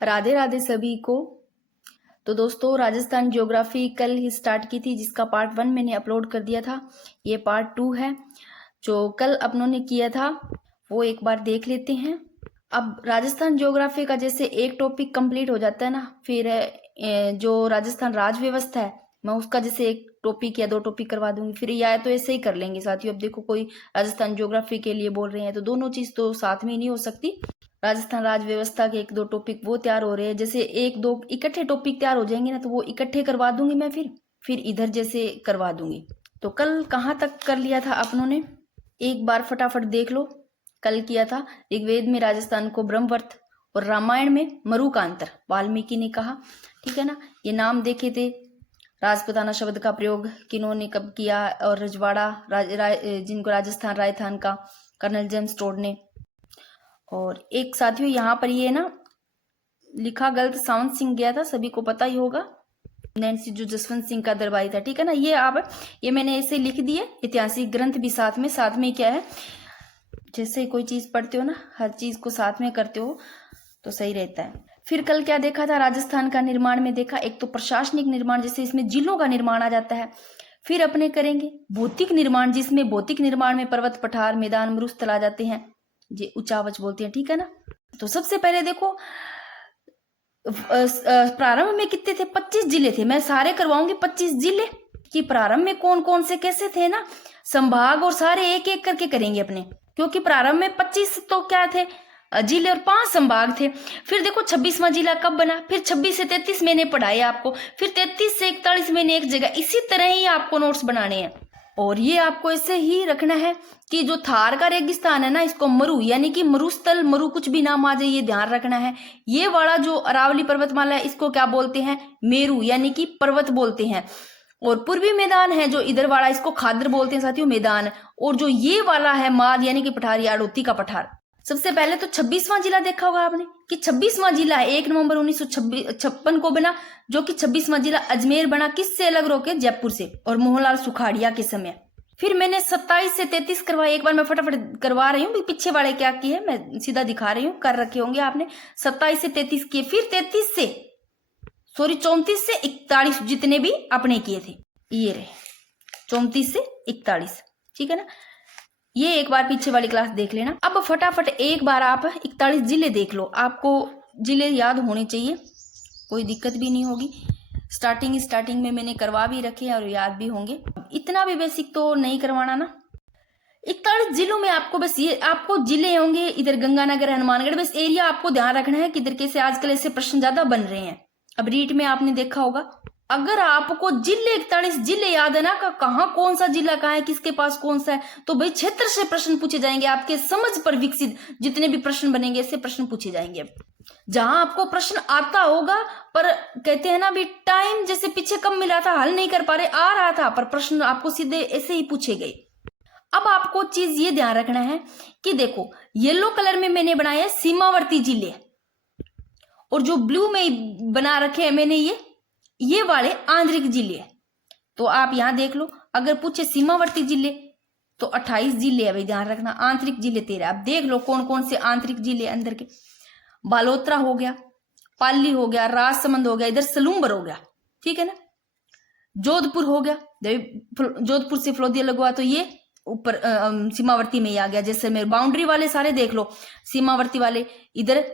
राधे राधे सभी को। तो दोस्तों, राजस्थान ज्योग्राफी कल ही स्टार्ट की थी, जिसका पार्ट 1 मैंने अपलोड कर दिया था। ये पार्ट 2 है जो कल अपनों ने किया था, वो एक बार देख लेते हैं। अब राजस्थान ज्योग्राफी का जैसे एक टॉपिक कंप्लीट हो जाता है ना, फिर जो राजस्थान राज व्यवस्था है, मैं उसका जैसे एक टॉपिक या 2 टॉपिक करवा दूंगी, फिर या तो ऐसे ही कर लेंगे साथियों। अब देखो, कोई राजस्थान ज्योग्राफी के लिए बोल रहे हैं तो दोनों चीज तो साथ में ही नहीं हो सकती। राजस्थान राज व्यवस्था के 1-2 टॉपिक वो तैयार हो रहे हैं, जैसे 1-2 इकट्ठे टॉपिक तैयार हो जाएंगे ना, तो वो इकट्ठे करवा दूंगी मैं, फिर इधर जैसे करवा दूंगी। तो कल कहाँ तक कर लिया था अपनों ने, एक बार फटाफट देख लो। कल किया था ऋग्वेद में राजस्थान को ब्रह्मवर्त और रामायण में मरु का अंतर वाल्मीकि ने कहा, ठीक है ना। ये नाम देखे थे, राजपुताना शब्द का प्रयोग किन्होंने कब किया, और रजवाड़ा जिनको राजस्थान राजस्थान का कर्नल जेम्स टोड ने। और एक साथियों यहाँ पर ये ना लिखा गलत, सावंत सिंह गया था, सभी को पता ही होगा। नैन्सी जो जसवंत सिंह का दरबारी था, ठीक है ना। ये मैंने ऐसे लिख दिए, ऐतिहासिक ग्रंथ भी साथ में क्या है, जैसे कोई चीज पढ़ते हो ना, हर चीज को साथ में करते हो तो सही रहता है। फिर कल क्या देखा था, राजस्थान का निर्माण में देखा, एक तो प्रशासनिक निर्माण, जैसे इसमें जिलों का निर्माण आ जाता है। फिर अपने करेंगे भौतिक निर्माण, जिसमें भौतिक निर्माण में पर्वत, पठार, मैदान, मरुस्थल आ जाते हैं, ये उचावच बोलते हैं, ठीक है ना। तो सबसे पहले देखो, प्रारंभ में कितने थे, 25 जिले थे। मैं सारे करवाऊंगी 25 जिले कि प्रारंभ में कौन कौन से कैसे थे ना, संभाग और सारे एक एक करके करेंगे अपने, क्योंकि प्रारंभ में 25 तो क्या थे, जिले और 5 संभाग थे। फिर देखो 26वां जिला कब बना, फिर 26 से 33 मैंने पढ़ाए आपको, फिर 33 से 41 मैंने एक जगह, इसी तरह ही आपको नोट्स बनाने हैं। और ये आपको ऐसे ही रखना है कि जो थार का रेगिस्तान है ना, इसको मरु यानी कि मरुस्थल, मरु कुछ भी नाम आ जाए, ये ध्यान रखना है। ये वाला जो अरावली पर्वतमाला है, इसको क्या बोलते हैं, मेरु यानी कि पर्वत बोलते हैं। और पूर्वी मैदान है जो इधर वाला, इसको खादर बोलते हैं साथियों, मैदान। और जो ये वाला है माद यानी कि पठार, या अड़ोती का पठार। सबसे पहले तो 26वां जिला देखा होगा आपने कि 26वां जिला है 1 नवंबर 1956 को बना, जो कि 26वां जिला अजमेर बना, किससे अलग रोके, जयपुर से, और मोहनलाल सुखाड़िया के समय। फिर मैंने 27 से 33 करवाए, एक बार मैं फटाफट करवा रही हूँ, पीछे वाले क्या किए मैं सीधा दिखा रही हूँ, कर रखे होंगे आपने। 27 से 33 किए, फिर 34 से 41 जितने भी अपने किए थे, ये रहे 34 से 41, ठीक है ना। ये एक बार पीछे वाली क्लास देख लेना। अब फटाफट एक बार आप 41 जिले देख लो, आपको जिले याद होने चाहिए, कोई दिक्कत भी नहीं होगी। स्टार्टिंग में मैंने करवा भी रखे और याद भी होंगे, इतना भी बेसिक तो नहीं करवाना ना। 41 जिलों में आपको बस ये आपको जिले होंगे, इधर गंगानगर, हनुमानगढ़, बस एरिया आपको ध्यान रखना है, किधर कैसे आजकल ऐसे प्रश्न ज्यादा बन रहे हैं। अब रीट में आपने देखा होगा, अगर आपको जिले 41 जिले याद है ना, कहाँ कौन सा जिला कहाँ है, किसके पास कौन सा है, तो भाई क्षेत्र से प्रश्न पूछे जाएंगे, आपके समझ पर विकसित जितने भी प्रश्न बनेंगे ऐसे प्रश्न पूछे जाएंगे। जहां आपको प्रश्न आता होगा, पर कहते हैं ना भी टाइम जैसे पीछे कम मिला था, हल नहीं कर पा रहे, आ रहा था पर प्रश्न आपको सीधे ऐसे ही पूछे गए। अब आपको चीज ये ध्यान रखना है कि देखो, येलो कलर में मैंने बनाया है सीमावर्ती जिले, और जो ब्लू में बना रखे हैं मैंने ये वाले आंतरिक जिले। तो आप यहां देख लो, अगर पूछे सीमावर्ती जिले तो 28 जिले है भाई, ध्यान रखना। आंतरिक जिले 13। आप देख लो कौन कौन से आंतरिक जिले अंदर के, बालोतरा हो गया, पाली हो गया, राजसमंद हो गया, इधर सलूम्बर हो गया, ठीक है ना, जोधपुर हो गया, जोधपुर से फ्लोदिया लगवा तो ये ऊपर सीमावर्ती में ही आ गया। जैसलमेर, बाउंड्री वाले सारे देख लो सीमावर्ती वाले। इधर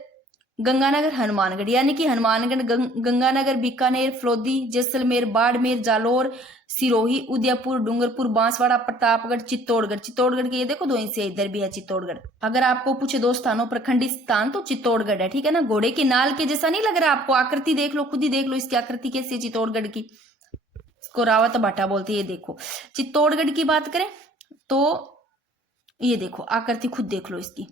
गंगानगर, हनुमानगढ़ यानी कि हनुमानगढ़, गंगानगर, बीकानेर, फ्लोदी, जैसलमेर, बाड़मेर, जालोर, सिरोही, उदयपुर, डूंगरपुर, बांसवाड़ा, प्रतापगढ़, चित्तौड़गढ़ के ये देखो 2 इंच से इधर भी है चित्तौड़गढ़। अगर आपको पूछे 2 स्थानों प्रखंडी स्थान तो चित्तौड़गढ़ है, ठीक है ना। घोड़े की नाल के जैसा नहीं लग रहा आपको, आकृति देख लो, खुद ही देख लो इसकी आकृति कैसी है चित्तौड़गढ़ की, इसको रावत भाटा बोलते हैं। ये देखो चित्तौड़गढ़ की बात करें तो ये देखो आकृति खुद देख लो इसकी,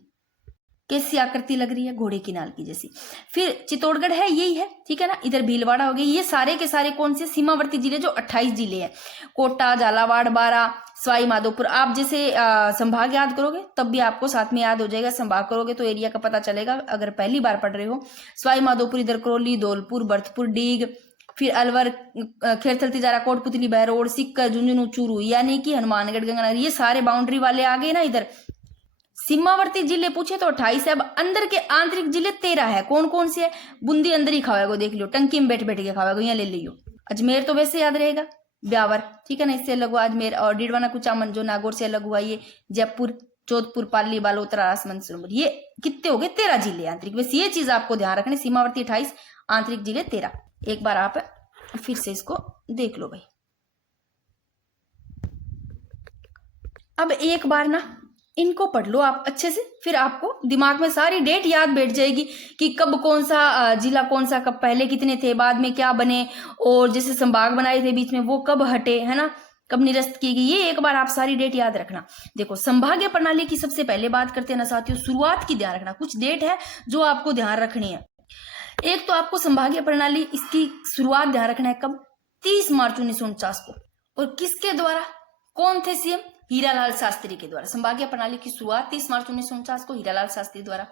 कैसी आकृति लग रही है, घोड़े की नाल की जैसी। फिर चित्तौड़गढ़ है, यही है, ठीक है ना। इधर भीलवाड़ा हो गई, ये सारे के सारे कौन से सीमावर्ती जिले, जो 28 जिले हैं। कोटा, झालावाड़, बारा, सवाई माधोपुर। आप जैसे संभाग याद करोगे तब भी आपको साथ में याद हो जाएगा, संभाग करोगे तो एरिया का पता चलेगा अगर पहली बार पढ़ रहे हो। सवाई माधोपुर, इधर करौली, धौलपुर, भरतपुर, डीग, फिर अलवर, खेरथल, तिजारा, कोटपुतली, बहरोड, सिक्कर, झुंझुनू, चूरू यानी कि हनुमानगढ़, गंगानगर, ये सारे बाउंड्री वाले आ गए ना इधर। सीमावर्ती जिले पूछे तो 28 है। अब अंदर के आंतरिक जिले 13 है। कौन कौन से है? बूंदी अंदर ही खावेगो, देख लियो, टंकी में बैठ बैठ के खावेगो, यहाँ ले लियो। अजमेर तो वैसे याद रहेगा, ब्यावर, ठीक है ना, इससे अलग हुआ अजमेर। और डीडवाना कुचामन जो नागौर से अलग हुआ, ये जयपुर, जोधपुर, पाली, बालोतरा, राजमंद, सरोवर, ये कितने हो गए? 13 जिले आंतरिक। बस ये चीज आपको ध्यान रखने, सीमावर्ती 28, आंतरिक जिले 13। एक बार आप फिर से इसको देख लो भाई। अब एक बार ना इनको पढ़ लो आप अच्छे से, फिर आपको दिमाग में सारी डेट याद बैठ जाएगी कि कब कौन सा जिला कौन सा, कब पहले कितने थे, बाद में क्या बने, और जैसे संभाग बनाए थे बीच में वो कब हटे, है ना, कब निरस्त की गई, ये एक बार आप सारी डेट याद रखना। देखो संभागीय प्रणाली की सबसे पहले बात करते हैं ना साथियों, शुरुआत की ध्यान रखना। कुछ डेट है जो आपको ध्यान रखनी है। एक तो आपको संभागीय प्रणाली, इसकी शुरुआत ध्यान रखना है कब? 30 मार्च 1949 को। और किसके द्वारा? कौन थे सीएम? हीरालाल शास्त्री के द्वारा। संभागीय प्रणाली की शुरुआत 30 मार्च 1949 को हीरालाल शास्त्री द्वारा।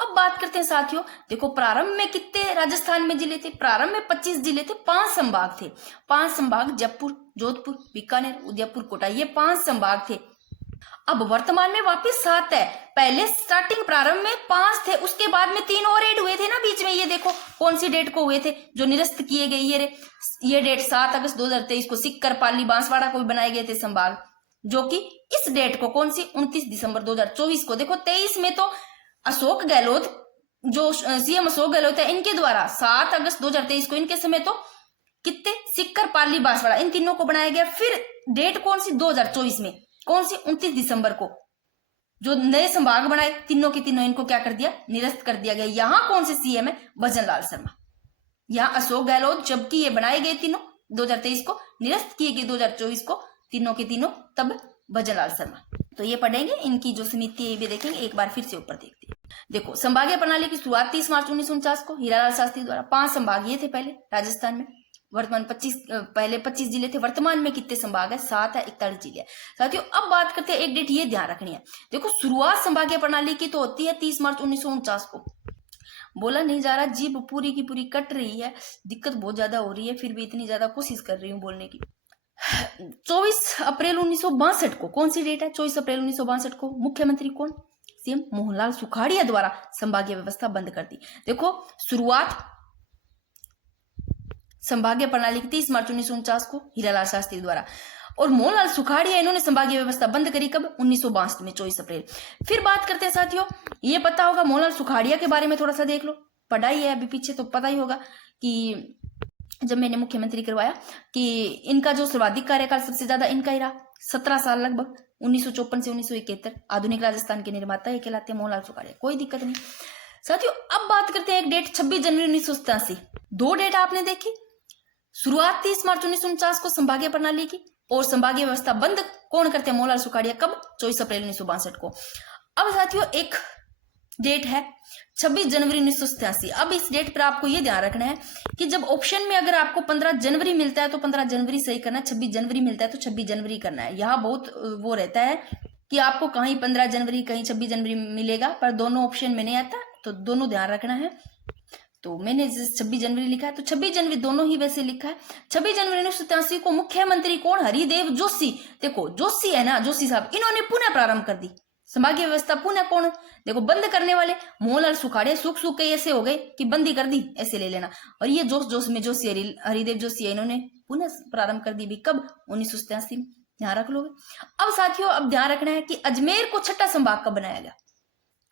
अब बात करते हैं साथियों, देखो प्रारंभ में कितने राजस्थान में जिले थे? प्रारंभ में 25 जिले थे, 5 संभाग थे। 5 संभाग, जयपुर, जोधपुर, बीकानेर, उदयपुर, कोटा, ये 5 संभाग थे। अब वर्तमान में वापस 7 है। पहले स्टार्टिंग प्रारंभ में 5 थे, उसके बाद में 3 और ऐड हुए थे ना बीच में, ये देखो कौन सी डेट को हुए थे जो निरस्त किए गए। ये डेट 7 अगस्त 2023 को सिक्कर, पाली, बांसवाड़ा को भी बनाए गए थे संभाग, जो कि इस डेट को कौन सी? 29 दिसंबर 2024 को। देखो 23 में तो अशोक गहलोत, जो सीएम अशोक गहलोत है, इनके द्वारा 7 अगस्त 2023 को, इनके समय तो कितने? सिक्कर, पाली, बांसवाड़ा, इन तीनों को बनाया गया। फिर डेट कौन सी? 2024 में कौन सी? 29 दिसंबर को जो नए संभाग बनाए तीनों के तीनों, इनको क्या कर दिया? निरस्त कर दिया गया। यहाँ कौन से सीएम है? भजन लाल शर्मा। यहाँ अशोक गहलोत, जबकि ये बनाए गए तीनों 2023 को, निरस्त किए गए 2024 को तीनों के तीनों, तब भजन लाल शर्मा। तो ये पढ़ेंगे, इनकी जो समिति है ये भी देखेंगे। एक बार फिर से ऊपर देखते हैं। देखो संभागीय प्रणाली की शुरुआत 30 मार्च 1949 को हीरालाल शास्त्री द्वारा। 5 संभाग ये थे पहले राजस्थान में। वर्तमान 25, पहले 25 जिले थे, वर्तमान में कितने संभाग है? 7 है, 41 जिले। साथियों अब बात करते हैं, एक डेट ये ध्यान रखनी है। देखो शुरुआत संभागीय प्रणाली की तो होती है 30 मार्च 1949 को। बोला नहीं जा रहा, जीभ पूरी की पूरी कट रही है, दिक्कत बहुत ज्यादा हो रही है, फिर भी इतनी ज्यादा कोशिश कर रही हूँ बोलने की। 24 अप्रैल 1962 को, कौन सी डेट है? 24 अप्रैल 1962 को मुख्यमंत्री कौन? सीएम मोहनलाल सुखाड़िया द्वारा संभागीय व्यवस्था बंद कर दी। देखो शुरुआत संभागीय प्रणाली की 30 मार्च 1949 को हीरालाल शास्त्री द्वारा, और मोहनलाल सुखाड़िया इन्होंने संभागीय व्यवस्था बंद करी कब? 1962 में 24 अप्रैल। फिर बात करते हैं साथियों, ये पता होगा मोहनलाल सुखाड़िया के बारे में थोड़ा सा देख लो, पढ़ाई है अभी पीछे तो पता ही होगा कि जब मैंने मुख्यमंत्री करवाया कि इनका जो सर्वाधिक कार्यकाल सबसे ज्यादा इनका ही रहा, 17 साल लगभग, 1954 से 1971। आधुनिक राजस्थान के निर्माता ये कहलाते हैं मोहनलाल सुखाड़िया, कोई दिक्कत नहीं। साथियों अब बात करते हैं एक डेट, 26 जनवरी 1987। 2 डेट आपने देखी, शुरुआत 30 मार्च 1949 को संभागीय प्रणाली की, और संभागीय व्यवस्था बंद कौन करते हैं? मोहनलाल सुखाड़िया। कब? 24 अप्रैल 1962 को। अब साथियों एक डेट है 26 जनवरी 1987। अब इस डेट पर आपको यह ध्यान रखना है कि जब ऑप्शन में अगर आपको 15 जनवरी मिलता है तो 15 जनवरी सही करना है, 26 जनवरी मिलता है तो 26 जनवरी करना है। यहाँ बहुत वो रहता है कि आपको कहीं 15 जनवरी कहीं 26 जनवरी मिलेगा, पर दोनों ऑप्शन में नहीं आता, तो दोनों ध्यान रखना है। तो मैंने 26 जनवरी लिखा है तो 26 जनवरी दोनों ही वैसे लिखा है। 26 जनवरी 1987 को मुख्यमंत्री कौन? हरिदेव जोशी। देखो जोशी है ना, जोशी साहब, इन्होंने पुनः प्रारंभ कर दी संभागीय व्यवस्था। पुनः कौन? देखो बंद करने वाले मोहनलाल सुखाड़िया, सुख सुख के ऐसे हो गए कि बंदी कर दी, ऐसे ले लेना। और ये जोश में जोशी, हरिदेव जोशी है, इन्होंने पुनः प्रारंभ कर दी भी कब? 1987 में। ध्यान रख लोगे। अब साथियों अब ध्यान रखना है कि अजमेर को 6ठा संभाग कब बनाया गया?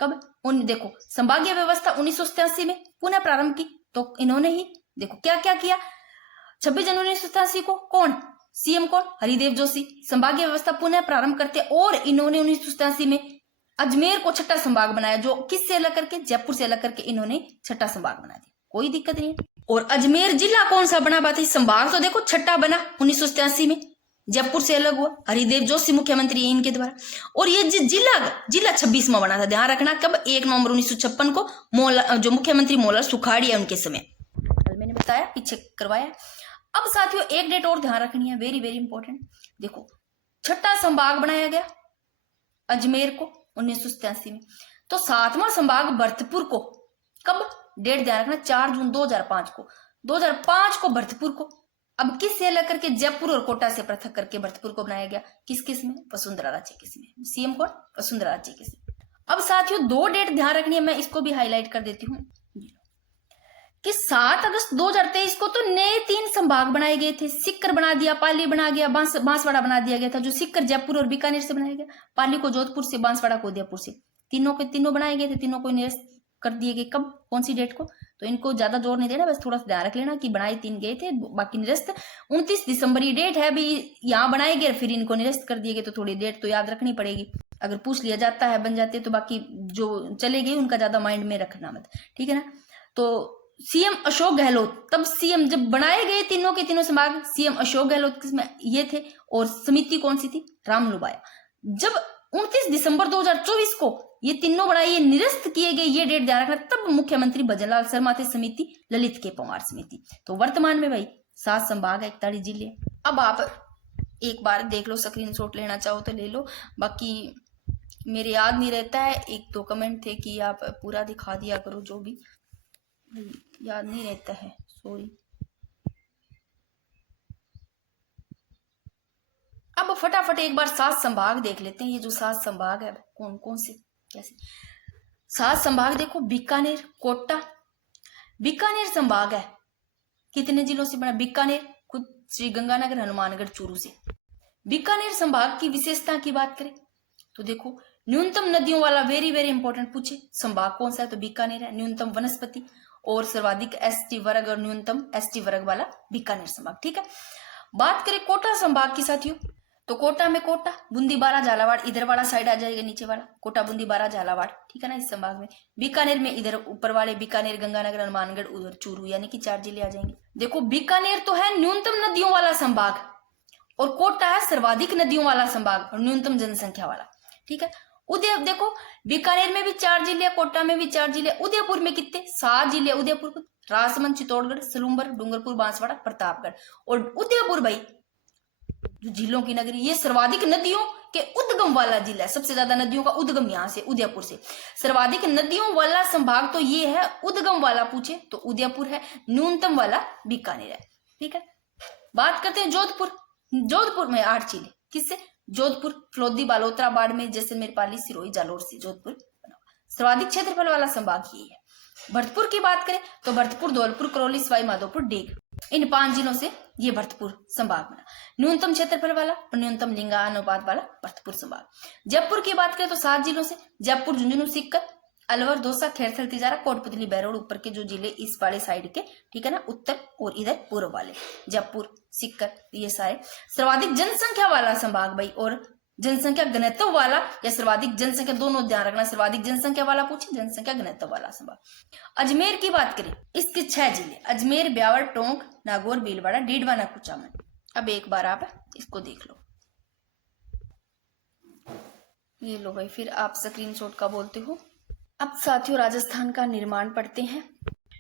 कब? देखो संभागीय व्यवस्था 1987 में पुनः प्रारंभ की, तो इन्होंने ही देखो क्या क्या किया। 26 जनवरी 1987 को कौन? सीएम कौन? हरिदेव जोशी। संभागीय व्यवस्था पुनः प्रारंभ करते, और इन्होंने 1987 में अजमेर को 6ठा संभाग बनाया, जो किससे अलग करके? जयपुर से अलग करके इन्होंने 6ठा संभाग बना दिया, कोई दिक्कत नहीं है। और अजमेर जिला कौन सा बना? बात है संभाग तो देखो 6ठा बना 1987 में, जयपुर से अलग हुआ, हरिदेव जोशी मुख्यमंत्री है इनके द्वारा। और ये जिला 26वां बना था, ध्यान रखना। कब? 1 नवंबर 1956 को जो मुख्यमंत्री मोहनलाल सुखाड़िया उनके समय, कल मैंने बताया, पीछे करवाया। अब साथियों एक डेट और ध्यान रखनी है, वेरी वेरी इंपॉर्टेंट। देखो 6ठा संभाग बनाया गया अजमेर को 1987 में, तो 7वां संभाग भरतपुर को कब? डेट ध्यान रखना, 4 जून 2005 को। 2005 को भरतपुर को अब किससे अलग करके? जयपुर और कोटा से पृथक करके भरतपुर को बनाया गया। किस किस में? वसुंधरा राजे किस में। सीएम कौन? वसुंधरा राजे किस में। अब साथियों 2 डेट ध्यान रखनी है, मैं इसको भी हाईलाइट कर देती हूँ कि 7 अगस्त 2023 को तो नए 3 संभाग बनाए गए थे। सिक्कर बना दिया, पाली बना गया, बांसवाड़ा बना दिया गया था। जो सिक्कर जयपुर और बीकानेर से बनाया गया, पाली को जोधपुर से, बांसवाड़ा को उदयपुर से, तीनों के तीनों बनाए गए थे। तीनों को निरस्त कर दिए गए। कब, कौन सी डेट को, तो इनको ज्यादा जोर नहीं देना, बस थोड़ा सा ध्यान रख लेना कि बनाए 3 गए थे, बाकी निरस्त। 29 दिसंबर ये डेट है, अभी यहाँ बनाए गए फिर इनको निरस्त कर दिए गए, तो थोड़ी डेट तो याद रखनी पड़ेगी। अगर पूछ लिया जाता है बन जाते, तो बाकी जो चले गए उनका ज्यादा माइंड में रखना मत, ठीक है ना। तो सीएम अशोक गहलोत, तब सीएम जब बनाए गए तीनों के तीनों संभाग, सीएम अशोक गहलोत किसमें ये थे, और समिति कौन सी थी, रामलुबाया। जब 29 दिसंबर 2024 को ये तीनों बनाए, ये निरस्त किए गए, ये डेट ध्यान रखना, तब मुख्यमंत्री भजनलाल शर्मा थे, समिति ललित के पंवार समिति। तो वर्तमान में भाई 7 संभाग है, 41 जिले। अब आप एक बार देख लो, स्क्रीनशॉट लेना चाहो तो ले लो, बाकी मेरे याद नहीं रहता है। 1-2 कमेंट थे कि आप पूरा दिखा दिया करो, जो भी याद नहीं रहता है, सॉरी। अब फटाफट एक बार 7 संभाग देख लेते हैं। ये जो 7 संभाग है कौन कौन से कैसे 7 संभाग देखो, बीकानेर, कोटा, बीकानेर संभाग है कितने जिलों से बना, बीकानेर खुद श्री गंगानगर, हनुमानगढ़, चूरू से। बीकानेर संभाग की विशेषता की बात करें तो देखो, न्यूनतम नदियों वाला, वेरी वेरी इंपॉर्टेंट पूछे, संभाग कौन सा है, तो बीकानेर है। न्यूनतम वनस्पति और सर्वाधिक एसटी वर्ग और न्यूनतम एसटी वर्ग वाला बीकानेर संभाग, ठीक है। बात करें कोटा संभाग की साथियों, तो कोटा में कोटा, बूंदी, बारा, झालावाड़, इधर वाला साइड आ जाएगा, नीचे वाला कोटा, बूंदी, बारा, झालावाड़, ठीक है ना, इस संभाग में। बीकानेर में इधर ऊपर वाले बीकानेर, गंगानगर, हनुमानगढ़, उधर चूरू, यानी कि 4 जिले आ जाएंगे। देखो बीकानेर तो है न्यूनतम नदियों वाला संभाग, और कोटा है सर्वाधिक नदियों वाला संभाग और न्यूनतम जनसंख्या वाला, ठीक है। उदय देखो, बीकानेर में भी 4 जिले, कोटा में भी 4 जिले, उदयपुर में कितने, 7 जिले। उदयपुर को राजसमंद, चित्तौड़गढ़, सलूम्बर, डूंगरपुर, बांसवाड़ा, प्रतापगढ़। और उदयपुर भाई जो जिलों की नगरी, ये सर्वाधिक नदियों के उद्गम वाला जिला है। सबसे ज्यादा नदियों का उद्गम यहाँ से, उदयपुर से। सर्वाधिक नदियों वाला संभाग तो ये है, उद्गम वाला पूछे तो उदयपुर है, न्यूनतम वाला बीकानेर है, ठीक है। बात करते हैं जोधपुर। जोधपुर में 8 जिले, किससे, जोधपुर, फ्लोदी, बालोतरा, बाड़मेर, जैसलमेर, पाली, सिरोही, जालोर से जोधपुर बना। सर्वाधिक क्षेत्रफल वाला संभाग ये है। भरतपुर की बात करें तो भरतपुर, धौलपुर, करौली, सवाई माधोपुर, डेग, इन 5 जिलों से ये भरतपुर संभाग बना। न्यूनतम क्षेत्रफल वाला और न्यूनतम लिंगानुपात वाला भरतपुर संभाग। जयपुर की बात करें तो 7 जिलों से, जयपुर, झुंझुनू, सीकर, अलवर, दौसा, खैरथल, तिजारा, कोटपुतली, बहरोड, ऊपर के जो जिले इस वाले साइड के, ठीक है ना, उत्तर और इधर पूर्व वाले, जयपुर, सीकर, ये सारे। सर्वाधिक जनसंख्या वाला संभाग भाई, और जनसंख्या घनत्व वाला या सर्वाधिक जनसंख्या, दोनों ध्यान रखना, सर्वाधिक जनसंख्या वाला पूछे, जनसंख्या घनत्व वाला संभाग। अजमेर की बात करें, इसके 6 जिले, अजमेर, ब्यावर, टोंक, नागौर, भीलवाड़ा, डीडवाना, कुचामन। अब एक बार आप इसको देख लो, ये लो भाई, फिर आप स्क्रीनशॉट का बोलते हो। अब साथियों राजस्थान का निर्माण पढ़ते हैं,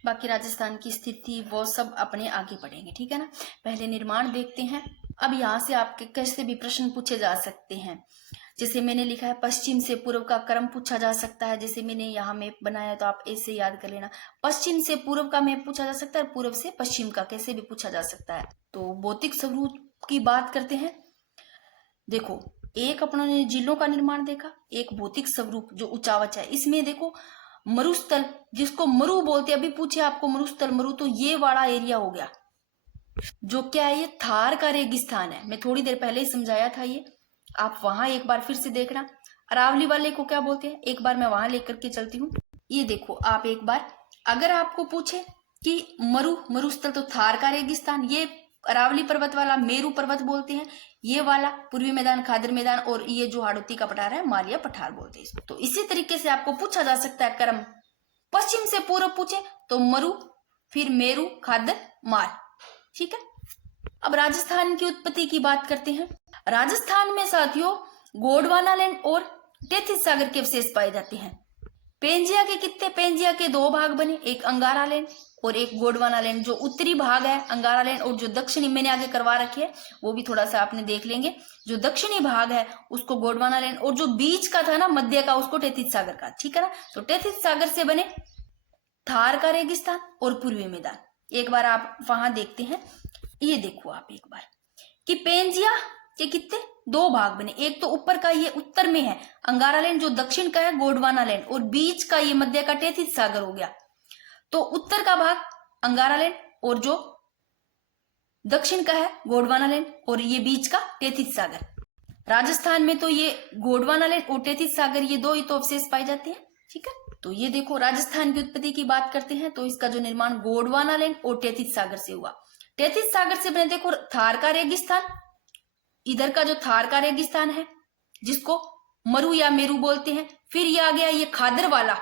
बाकी राजस्थान की स्थिति वो सब अपने आगे पढ़ेंगे, ठीक है ना। पहले निर्माण देखते हैं। अब यहाँ से आपके कैसे भी प्रश्न पूछे जा सकते हैं, जैसे मैंने लिखा है पश्चिम से पूर्व का क्रम पूछा जा सकता है। जैसे मैंने यहाँ मैप बनाया तो आप ऐसे याद कर लेना, पश्चिम से पूर्व का मैप पूछा जा सकता है, पूर्व से पश्चिम का कैसे भी पूछा जा सकता है। तो भौतिक स्वरूप की बात करते हैं। देखो, एक अपने जिलों का निर्माण देखा, एक भौतिक स्वरूप जो उचावच है। इसमें देखो मरुस्थल, जिसको मरु बोलते हैं, अभी पूछे आपको मरुस्थल, मरु, तो ये वाला एरिया हो गया, जो क्या है, ये थार का रेगिस्तान है। मैं थोड़ी देर पहले ही समझाया था ये, आप वहां एक बार फिर से देखना। अरावली वाले को क्या बोलते हैं, एक बार मैं वहां लेकर के चलती हूँ। ये देखो आप एक बार, अगर आपको पूछे कि मरुस्थल तो थार का रेगिस्तान, ये अरावली पर्वत वाला मेरू पर्वत बोलते हैं, ये वाला पूर्वी मैदान, खादर मैदान, और ये जो हाड़ौती का पठार है मालिया पठार बोलते हैं इसको। तो इसी तरीके से आपको पूछा जा सकता है क्रम, पश्चिम से पूर्व पूछे तो मरु, फिर मेरू, खादर, माल, ठीक है। अब राजस्थान की उत्पत्ति की बात करते हैं। राजस्थान में साथियों गोंडवाना लैंड और टेथिस सागर के अवशेष पाए जाते हैं। पेंजिया के कितने, पेंजिया के 2 भाग बने, एक अंगारा लैंड और एक गोंडवाना लैंड। जो उत्तरी भाग है अंगारा लैंड, और जो दक्षिणी मैंने आगे करवा रखी है वो भी थोड़ा सा आपने देख लेंगे। जो दक्षिणी भाग है उसको गोंडवाना लैंड, और जो बीच का था ना मध्य का, उसको टेथिस सागर का, ठीक है ना। तो टेथिस सागर से बने थार का रेगिस्तान और पूर्वी मैदान। एक बार आप वहां देखते हैं, ये देखो आप एक बार कि पेंजिया के कितने दो भाग बने। एक तो ऊपर का ये उत्तर में है अंगारा लैंड, जो दक्षिण का है गोंडवाना लैंड, और बीच का ये मध्य का टेथिस सागर हो गया। तो उत्तर का भाग अंगारा लैंड और जो दक्षिण का है गोंडवाना लैंड, और ये बीच का टेथिस सागर। राजस्थान में तो ये गोंडवाना लैंड और टेथिस सागर ये दो ही तो अवशेष पाए जाते हैं। ठीक है, तो ये देखो राजस्थान की उत्पत्ति की बात करते हैं तो इसका जो निर्माण गोंडवाना लैंड और टेथिस सागर से हुआ। टेथिस सागर से बने देखो थार का रेगिस्तान, इधर का जो थार का रेगिस्तान है जिसको मरु या मेरू बोलते हैं। फिर ये आ गया ये खादर वाला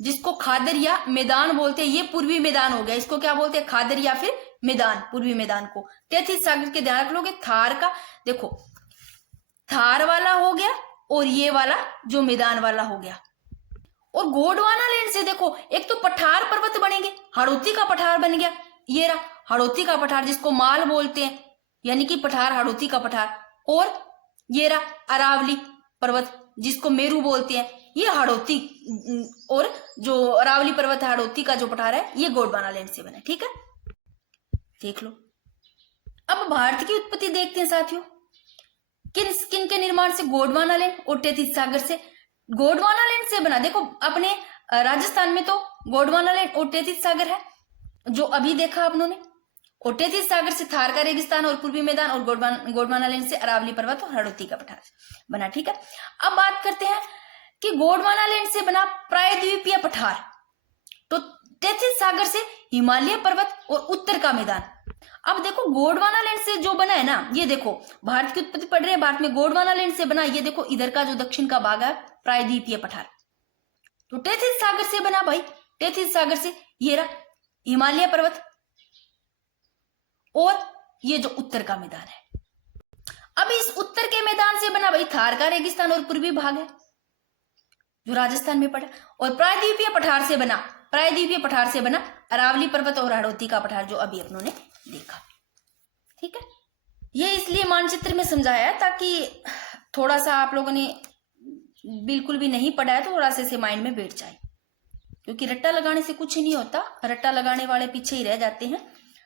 जिसको खादर या मैदान बोलते हैं, ये पूर्वी मैदान हो गया, इसको क्या बोलते हैं खादर या फिर मैदान, पूर्वी मैदान को। टेथिस सागर के ध्यान रख लोगे, थार का देखो थार वाला हो गया और ये वाला जो मैदान वाला हो गया। और गोंडवाना लैंड से देखो एक तो पठार पर्वत बनेंगे, हाड़ौती का पठार बन गया, ये रहा हाड़ौती का पठार जिसको माल बोलते हैं, यानी कि पठार हाड़ौती का पठार। और ये रहा अरावली पर्वत जिसको मेरू बोलते हैं, ये हाड़ौती, और जो अरावली पर्वत हाड़ौती का जो पठार है ये गोंडवाना लैंड से बना। ठीक है, देख लो। अब भारत की उत्पत्ति देखते हैं साथियों, किन किन के निर्माण से, गोंडवाना लैंड और टेथिस सागर से। गोंडवाना लैंड से बना, देखो अपने राजस्थान में तो गोंडवाना लैंड और टेथिस सागर है जो अभी देखा आप लोगों ने, और टेथिस सागर से थार का रेगिस्तान और पूर्वी मैदान, और गोंडवाना लैंड से अरावली पर्वत और हाड़ौती का पठार बना। ठीक है, अब बात करते हैं कि गोंडवाना लैंड से बना प्रायद्वीपीय पठार, तो टेथिस सागर से हिमालय पर्वत और उत्तर का मैदान। अब देखो गोंडवाना लैंड से जो बना है ना, ये देखो भारत की उत्पत्ति पढ़ रहे हैं, भारत में गोंडवाना लैंड से बना, ये देखो इधर का जो दक्षिण का भाग है प्रायद्वीपीय पठार। तो टेथिस सागर से बना भाई, टेथिस सागर से ये रहा हिमालय पर्वत और ये जो उत्तर का मैदान है। अब इस उत्तर के मैदान से बना भाई थार का रेगिस्तान और पूर्वी भाग है जो राजस्थान में पड़ा, और प्रायद्वीपीय पठार से बना, प्रायद्वीपीय पठार से बना अरावली पर्वत और हाड़ौती का पठार जो अभी अपनों ने देखा। ठीक है, ये इसलिए मानचित्र में समझाया है ताकि थोड़ा सा आप लोगों ने बिल्कुल भी नहीं पढ़ा है तो थोड़ा सा इसे माइंड में बैठ जाए, क्योंकि रट्टा लगाने से कुछ नहीं होता, रट्टा लगाने वाले पीछे ही रह जाते हैं।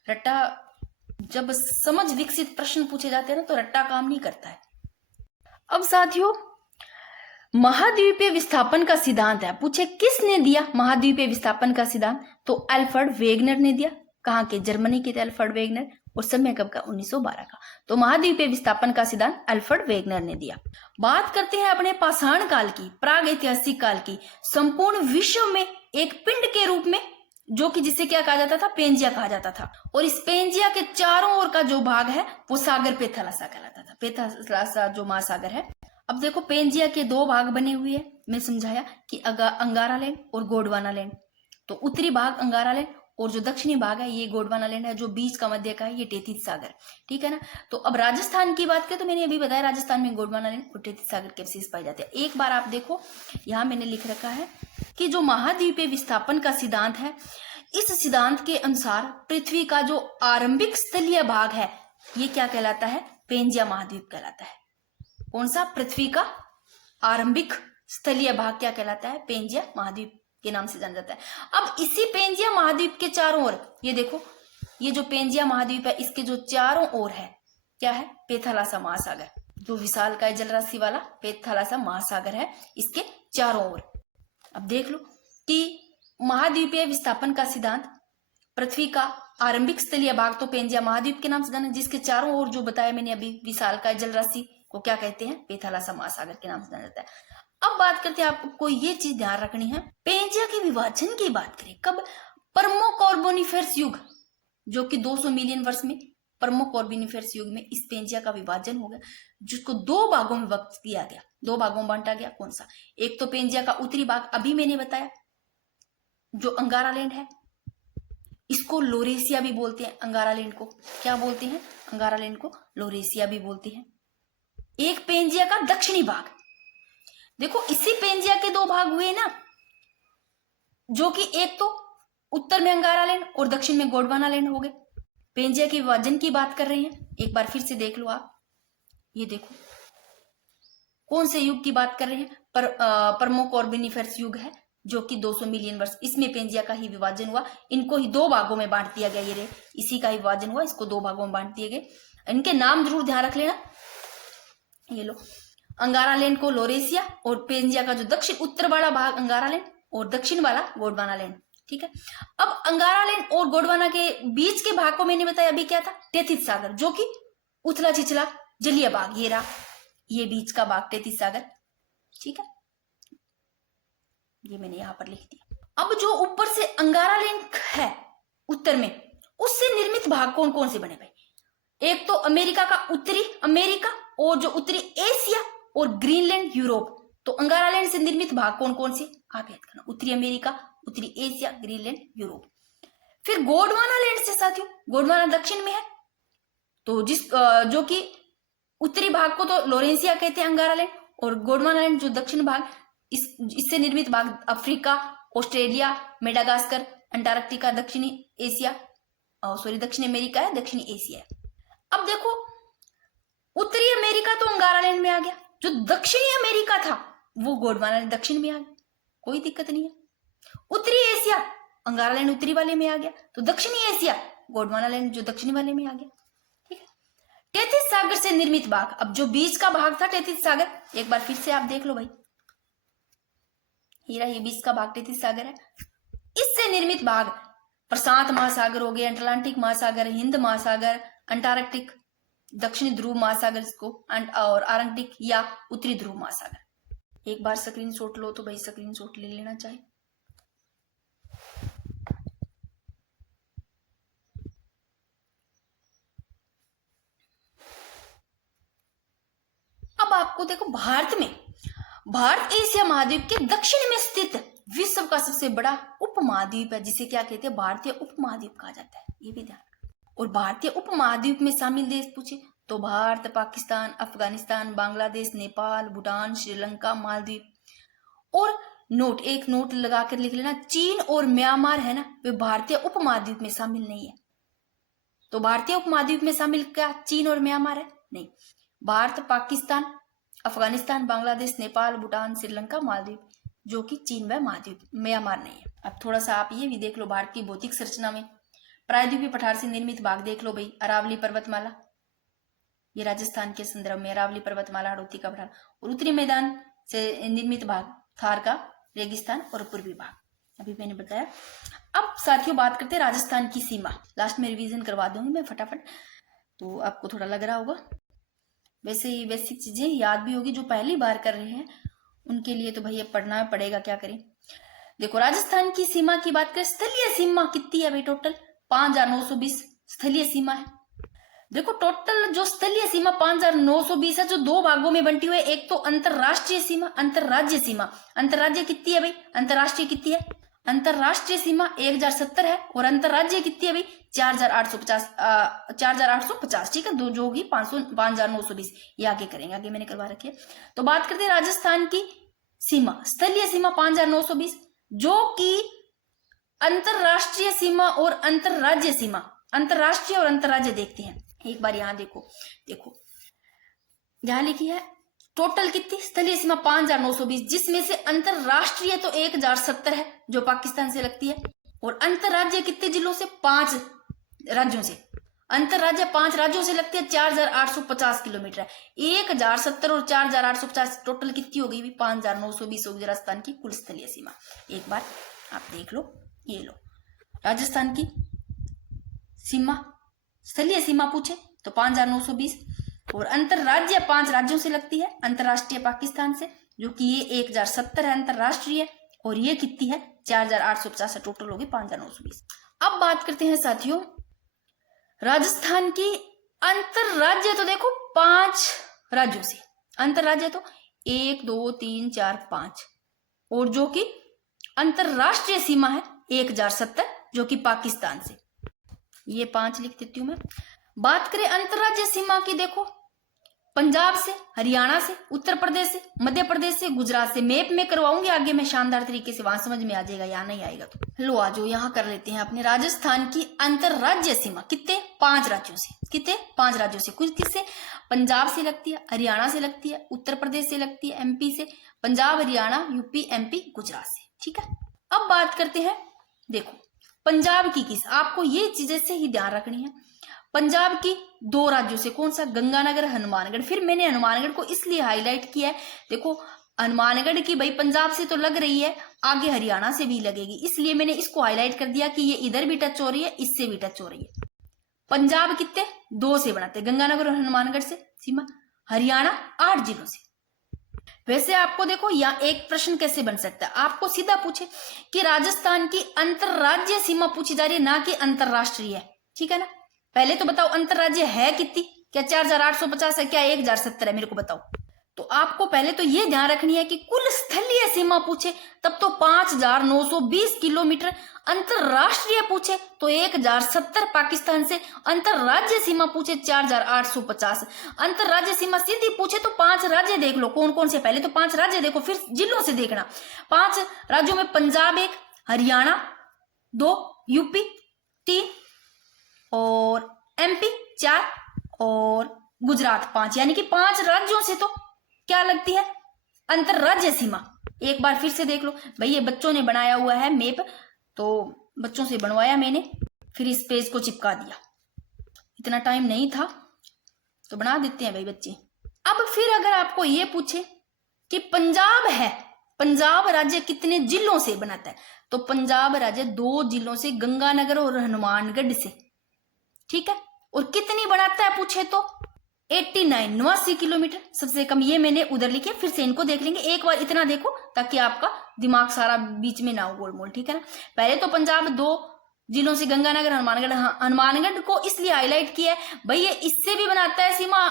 रट्टा जब समझ विकसित प्रश्न पूछे जाते हैं ना तो रट्टा काम नहीं करता है। अब साथियों महाद्वीपीय विस्थापन का सिद्धांत है, पूछे किसने दिया महाद्वीपीय विस्थापन का सिद्धांत, तो अल्फ्रेड वेगनर ने दिया। कहाँ के, जर्मनी के थे अल्फ्रेड वेगनर, और समय कब का 1912 का। तो महाद्वीपीय विस्थापन का सिद्धांत अल्फ्रेड वेगनर ने दिया। बात करते हैं अपने पाषाण काल की, प्राग ऐतिहासिक काल की। संपूर्ण विश्व में एक पिंड के रूप में जो कि जिसे क्या कहा जाता था, पेंजिया कहा जाता था, और इस पेंजिया के चारों ओर का जो भाग है वो सागर पेथालासा कहलाता था, पेथालासा जो महासागर है। अब देखो पेंजिया के दो भाग बने हुए हैं, मैं समझाया कि अंगारा लैंड और गोंडवाना लैंड। तो उत्तरी भाग अंगारा लैंड और जो दक्षिणी भाग है ये गोंडवाना लैंड है, जो बीच का मध्य का है ये टेथिस सागर। ठीक है ना, तो अब राजस्थान की बात करें तो मैंने अभी बताया राजस्थान में गोंडवाना लैंड और टेथिस सागर के अवशेष पाए जाते हैं। एक बार आप देखो यहाँ मैंने लिख रखा है कि जो महाद्वीपीय विस्थापन का सिद्धांत है, इस सिद्धांत के अनुसार पृथ्वी का जो आरंभिक स्थलीय भाग है ये क्या कहलाता है, पेंजिया महाद्वीप कहलाता है। कौन सा, पृथ्वी का आरंभिक स्थलीय भाग क्या कहलाता है, पेंजिया महाद्वीप के नाम से जाना जाता है। अब इसी पेंजिया महाद्वीप के चारों ओर ये देखो, ये जो पेंजिया महाद्वीप है इसके जो चारों ओर है क्या है, पेथालासा महासागर, जो विशालकाय जलराशि वाला पेथालासा महासागर है इसके चारों ओर। अब देख लो कि महाद्वीपीय विस्थापन का सिद्धांत, पृथ्वी का आरंभिक स्थलीय भाग तो पेंजिया महाद्वीप के नाम से जाना, जिसके चारों ओर जो बताया मैंने अभी विशालकाय जलराशि को क्या कहते हैं, पेथालासा महासागर के नाम से जाना जाता है। अब बात करते हैं, आपको ये चीज ध्यान रखनी है, पेंजिया के विभाजन की बात करें कब, परमोकार्बोनिफेरस युग जो कि 200 मिलियन वर्ष में, परमोकार्बोनिफेरस युग में इस पेंजिया का विभाजन हो गया, जिसको दो भागों में विभक्त किया गया, दो भागों में बांटा गया। कौन सा, एक तो पेंजिया का उत्तरी भाग अभी मैंने बताया जो अंगारा लैंड है, इसको लोरेसिया भी बोलते हैं, अंगारा लैंड को क्या बोलते हैं, अंगारा लैंड को लोरेसिया भी बोलते हैं। एक पेंजिया का दक्षिणी भाग, देखो इसी पेंजिया के दो भाग हुए ना, जो कि एक तो उत्तर में अंगारा लैंड और दक्षिण में गोंडवाना लैंड हो गए। पेंजिया के विभाजन की बात कर रहे हैं, एक बार फिर से देख लो आप, ये देखो कौन से युग की बात कर रहे हैं, परमोकार्बोनिफेरस युग है जो कि 200 मिलियन वर्ष, इसमें पेंजिया का ही विभाजन हुआ, इनको ही दो भागों में बांट दिया गया, ये इसी का ही विभाजन हुआ, इसको दो भागों में बांट दिए गए। इनके नाम जरूर ध्यान रख लेना, ये लो, अंगारा लैंड को लोरेसिया और पेंजिया का जो दक्षिण उत्तर वाला भाग अंगारा लैंड और दक्षिण वाला गोंडवाना लैंड। ठीक है, अब अंगारा लैंड और गोंडवाना के बीच के भाग को मैंने बताया अभी क्या था, टेथिस सागर, जो कि उथला चिचला जलीय भाग, ये रहा, ये बीच का भाग टेथिस सागर। ठीक है, ये मैंने यहां पर लिख दिया। अब जो ऊपर से अंगारा लैंड है उत्तर में, उससे निर्मित भाग कौन कौन से बने भाई? एक तो अमेरिका का उत्तरी अमेरिका और जो उत्तरी एशिया और ग्रीनलैंड यूरोप। तो अंगारा लैंड से निर्मित भाग कौन कौन से आप याद करना, उत्तरी अमेरिका, उत्तरी एशिया, ग्रीनलैंड, यूरोप। फिर गोंडवाना लैंड से साथियों, गोंडवाना दक्षिण में है, तो जो कि उत्तरी भाग को तो लोरेंसिया कहते हैं अंगारा लैंड, और गोंडवाना लैंड जो दक्षिण भाग, इससे निर्मित भाग अफ्रीका, ऑस्ट्रेलिया, मेडागास्कर, अंटार्कटिका, दक्षिणी एशिया, दक्षिण अमेरिका है, दक्षिणी एशिया है। अब देखो, उत्तरी अमेरिका तो अंगारा लैंड में आ गया, जो दक्षिणी अमेरिका था वो गोंडवाना लैंड दक्षिण में आ गया, कोई दिक्कत नहीं है। उत्तरी एशिया, अंगारा लैंड उत्तरी वाले में आ गया, तो दक्षिणी एशिया, गोंडवाना लैंड जो दक्षिणी वाले में आ गया। ठीक है, टेथिस सागर से निर्मित भाग, अब जो बीच का भाग था टेथिस सागर, एक बार फिर से आप देख लो भाई, ये बीच का भाग टेथिस सागर है। इससे निर्मित भाग प्रशांत महासागर हो गया, अटलांटिक महासागर, हिंद महासागर, अंटार्कटिक, दक्षिणी ध्रुव महासागर इसको, और आर्कटिक या उत्तरी ध्रुव महासागर। एक बार स्क्रीनशॉट लो तो भाई स्क्रीनशॉट ले लेना चाहिए। अब आपको देखो, भारत एशिया महाद्वीप के दक्षिण में स्थित विश्व का सबसे बड़ा उपमहाद्वीप है, जिसे क्या कहते हैं, भारतीय उपमहाद्वीप कहा जाता है, ये भी ध्यान रखना। और भारतीय उपमहाद्वीप में शामिल देश पूछे तो भारत, पाकिस्तान, अफगानिस्तान, बांग्लादेश, नेपाल, भूटान, श्रीलंका, मालदीव। और एक नोट लगाकर लिख लेना, चीन और म्यांमार है ना, वे भारतीय उपमहाद्वीप में शामिल नहीं है। तो भारतीय उपमहाद्वीप में शामिल क्या चीन और म्यांमार है? नहीं। भारत, पाकिस्तान, अफगानिस्तान, बांग्लादेश, नेपाल, भूटान, श्रीलंका, मालदीव, जो कि चीन व महाद्वीप, म्यांमार नहीं है। अब थोड़ा सा आप ये भी देख लो, भारत की भौतिक संरचना में प्रायद्वीपीय पठार से निर्मित भाग देख लो भाई, अरावली पर्वतमाला, ये राजस्थान के संदर्भ में अरावली पर्वतमाला, हाड़ौती का पठार, और उत्तरी मैदान से निर्मित भाग थार का रेगिस्तान और पूर्वी भाग, अभी मैंने बताया। अब साथियों बात करते हैं राजस्थान की सीमा, लास्ट में रिवीजन करवा दूंगी मैं फटाफट, तो आपको थोड़ा लग रहा होगा। वैसे ही बेसिक चीजें याद भी होगी, जो पहली बार कर रहे हैं उनके लिए तो भैया पढ़ना पड़ेगा, क्या करें। देखो, राजस्थान की सीमा की बात करें, स्थलीय सीमा कितनी है भाई? टोटल 5920 स्थलीय सीमा है। देखो, टोटल जो स्थलीय सीमा 5920 है, जो दो भागों में बंटी हुई है। एक तो अंतरराष्ट्रीय सीमा, अंतरराज्य सीमा। अंतरराज्य कितनी है भाई? अंतरराष्ट्रीय कितनी है? अंतरराष्ट्रीय सीमा 1070 है, और अंतरराज्य कितनी है भाई? 4850। ठीक है, दो जो होगी 5920, ये आगे करेंगे, आगे मैंने करवा रखी है। तो बात करते हैं राजस्थान की सीमा, स्थलीय सीमा 5920, जो कि अंतरराष्ट्रीय सीमा और अंतरराज्य सीमा, अंतरराष्ट्रीय और अंतरराज्य देखते हैं। एक बार यहां देखो, यहां लिखी है टोटल कितनी स्थलीय सीमा 5920, जिसमें से अंतरराष्ट्रीय तो 1070 है जो पाकिस्तान से लगती है, और अंतरराज्य कितने जिलों से? 5 राज्यों से। अंतरराज्य 5 राज्यों से लगती है, 4850 किलोमीटर है। 1070 और 4850 टोटल कितनी हो गई? 5920 होगी राजस्थान की कुल स्थलीय सीमा। एक बार आप देख लो, ये लो राजस्थान की सीमा, स्थलीय सीमा पूछे तो 5920, और अंतरराज्य 5 राज्यों से लगती है, अंतरराष्ट्रीय पाकिस्तान से, जो कि ये 1070 है अंतरराष्ट्रीय, और ये कितनी है? 4850 टोटल होगी 5920। अब बात करते हैं साथियों राजस्थान की अंतरराज्य, तो देखो 5 राज्यों से अंतरराज्य, तो 1 2 3 4 5, और जो कि अंतरराष्ट्रीय सीमा है 1070, जो कि पाकिस्तान से, ये 5 लिख देती हूं मैं। बात करें अंतरराज्य सीमा की, देखो पंजाब से, हरियाणा से, उत्तर प्रदेश से, मध्य प्रदेश से, गुजरात से। मैप में करवाऊंगी आगे मैं शानदार तरीके से, वहां समझ में आ जाएगा, यहाँ नहीं आएगा तो। लो आ जाओ, यहाँ कर लेते हैं अपने राजस्थान की अंतरराज्य सीमा, कितने? 5 राज्यों से। कितने? 5 राज्यों से। कुछ किससे? पंजाब से लगती है, हरियाणा से लगती है, उत्तर प्रदेश से लगती है, एमपी से, पंजाब, हरियाणा, यूपी, एमपी, गुजरात से। ठीक है, अब बात करते हैं, देखो पंजाब की किस, आपको ये चीजें से ही ध्यान रखनी है। पंजाब की 2 राज्यों से, कौन सा, गंगानगर, हनुमानगढ़। फिर मैंने हनुमानगढ़ को इसलिए हाईलाइट किया है, देखो हनुमानगढ़ की भाई पंजाब से तो लग रही है, आगे हरियाणा से भी लगेगी, इसलिए मैंने इसको हाईलाइट कर दिया कि ये इधर भी टच हो रही है, इससे भी टच हो रही है। पंजाब कितने 2 से बनाते हैं, गंगानगर और हनुमानगढ़ से सीमा, हरियाणा 8 जिलों से। वैसे आपको देखो यहाँ एक प्रश्न कैसे बन सकता है, आपको सीधा पूछे कि राजस्थान की अंतरराज्यीय सीमा पूछी जा रही है, ना कि अंतरराष्ट्रीय, ठीक है ना। पहले तो बताओ अंतरराज्यीय है कितनी, क्या 4850 है, क्या 1070 है, मेरे को बताओ। तो आपको पहले तो ये ध्यान रखनी है कि कुल स्थलीय सीमा पूछे तब तो 5920 किलोमीटर, अंतरराष्ट्रीय पूछे तो 1070 पाकिस्तान से, अंतरराज्य सीमा पूछे 4850, अंतरराज्य सीमा सीधी पूछे तो 5 राज्य देख लो कौन कौन से, पहले तो 5 राज्य देखो फिर जिलों से देखना। 5 राज्यों में पंजाब 1, हरियाणा 2, यूपी 3 और एमपी 4 और गुजरात 5, यानी कि 5 राज्यों से तो क्या लगती है अंतरराज्य सीमा। एक बार फिर से देख लो भाई, ये बच्चों ने बनाया हुआ है मैप, तो बच्चों से बनवाया मैंने, फिर इस पेज को चिपका दिया, इतना टाइम नहीं था तो बना देते हैं भाई बच्चे। अब फिर अगर आपको ये पूछे कि पंजाब है, पंजाब राज्य कितने जिलों से बनाता है, तो पंजाब राज्य 2 जिलों से, गंगानगर और हनुमानगढ़ से, ठीक है। और कितनी बनाता है पूछे तो 89 किलोमीटर सबसे कम, ये मैंने उधर लिखे, फिर से इनको देख लेंगे। एक बार इतना देखो ताकि आपका दिमाग सारा बीच में ना हो गोलमोल, ठीक है ना। पहले तो पंजाब 2 जिलों से, गंगानगर हनुमानगढ़, हनुमानगढ़ को इसलिए हाईलाइट किया है भाई ये इससे भी बनाता है सीमा,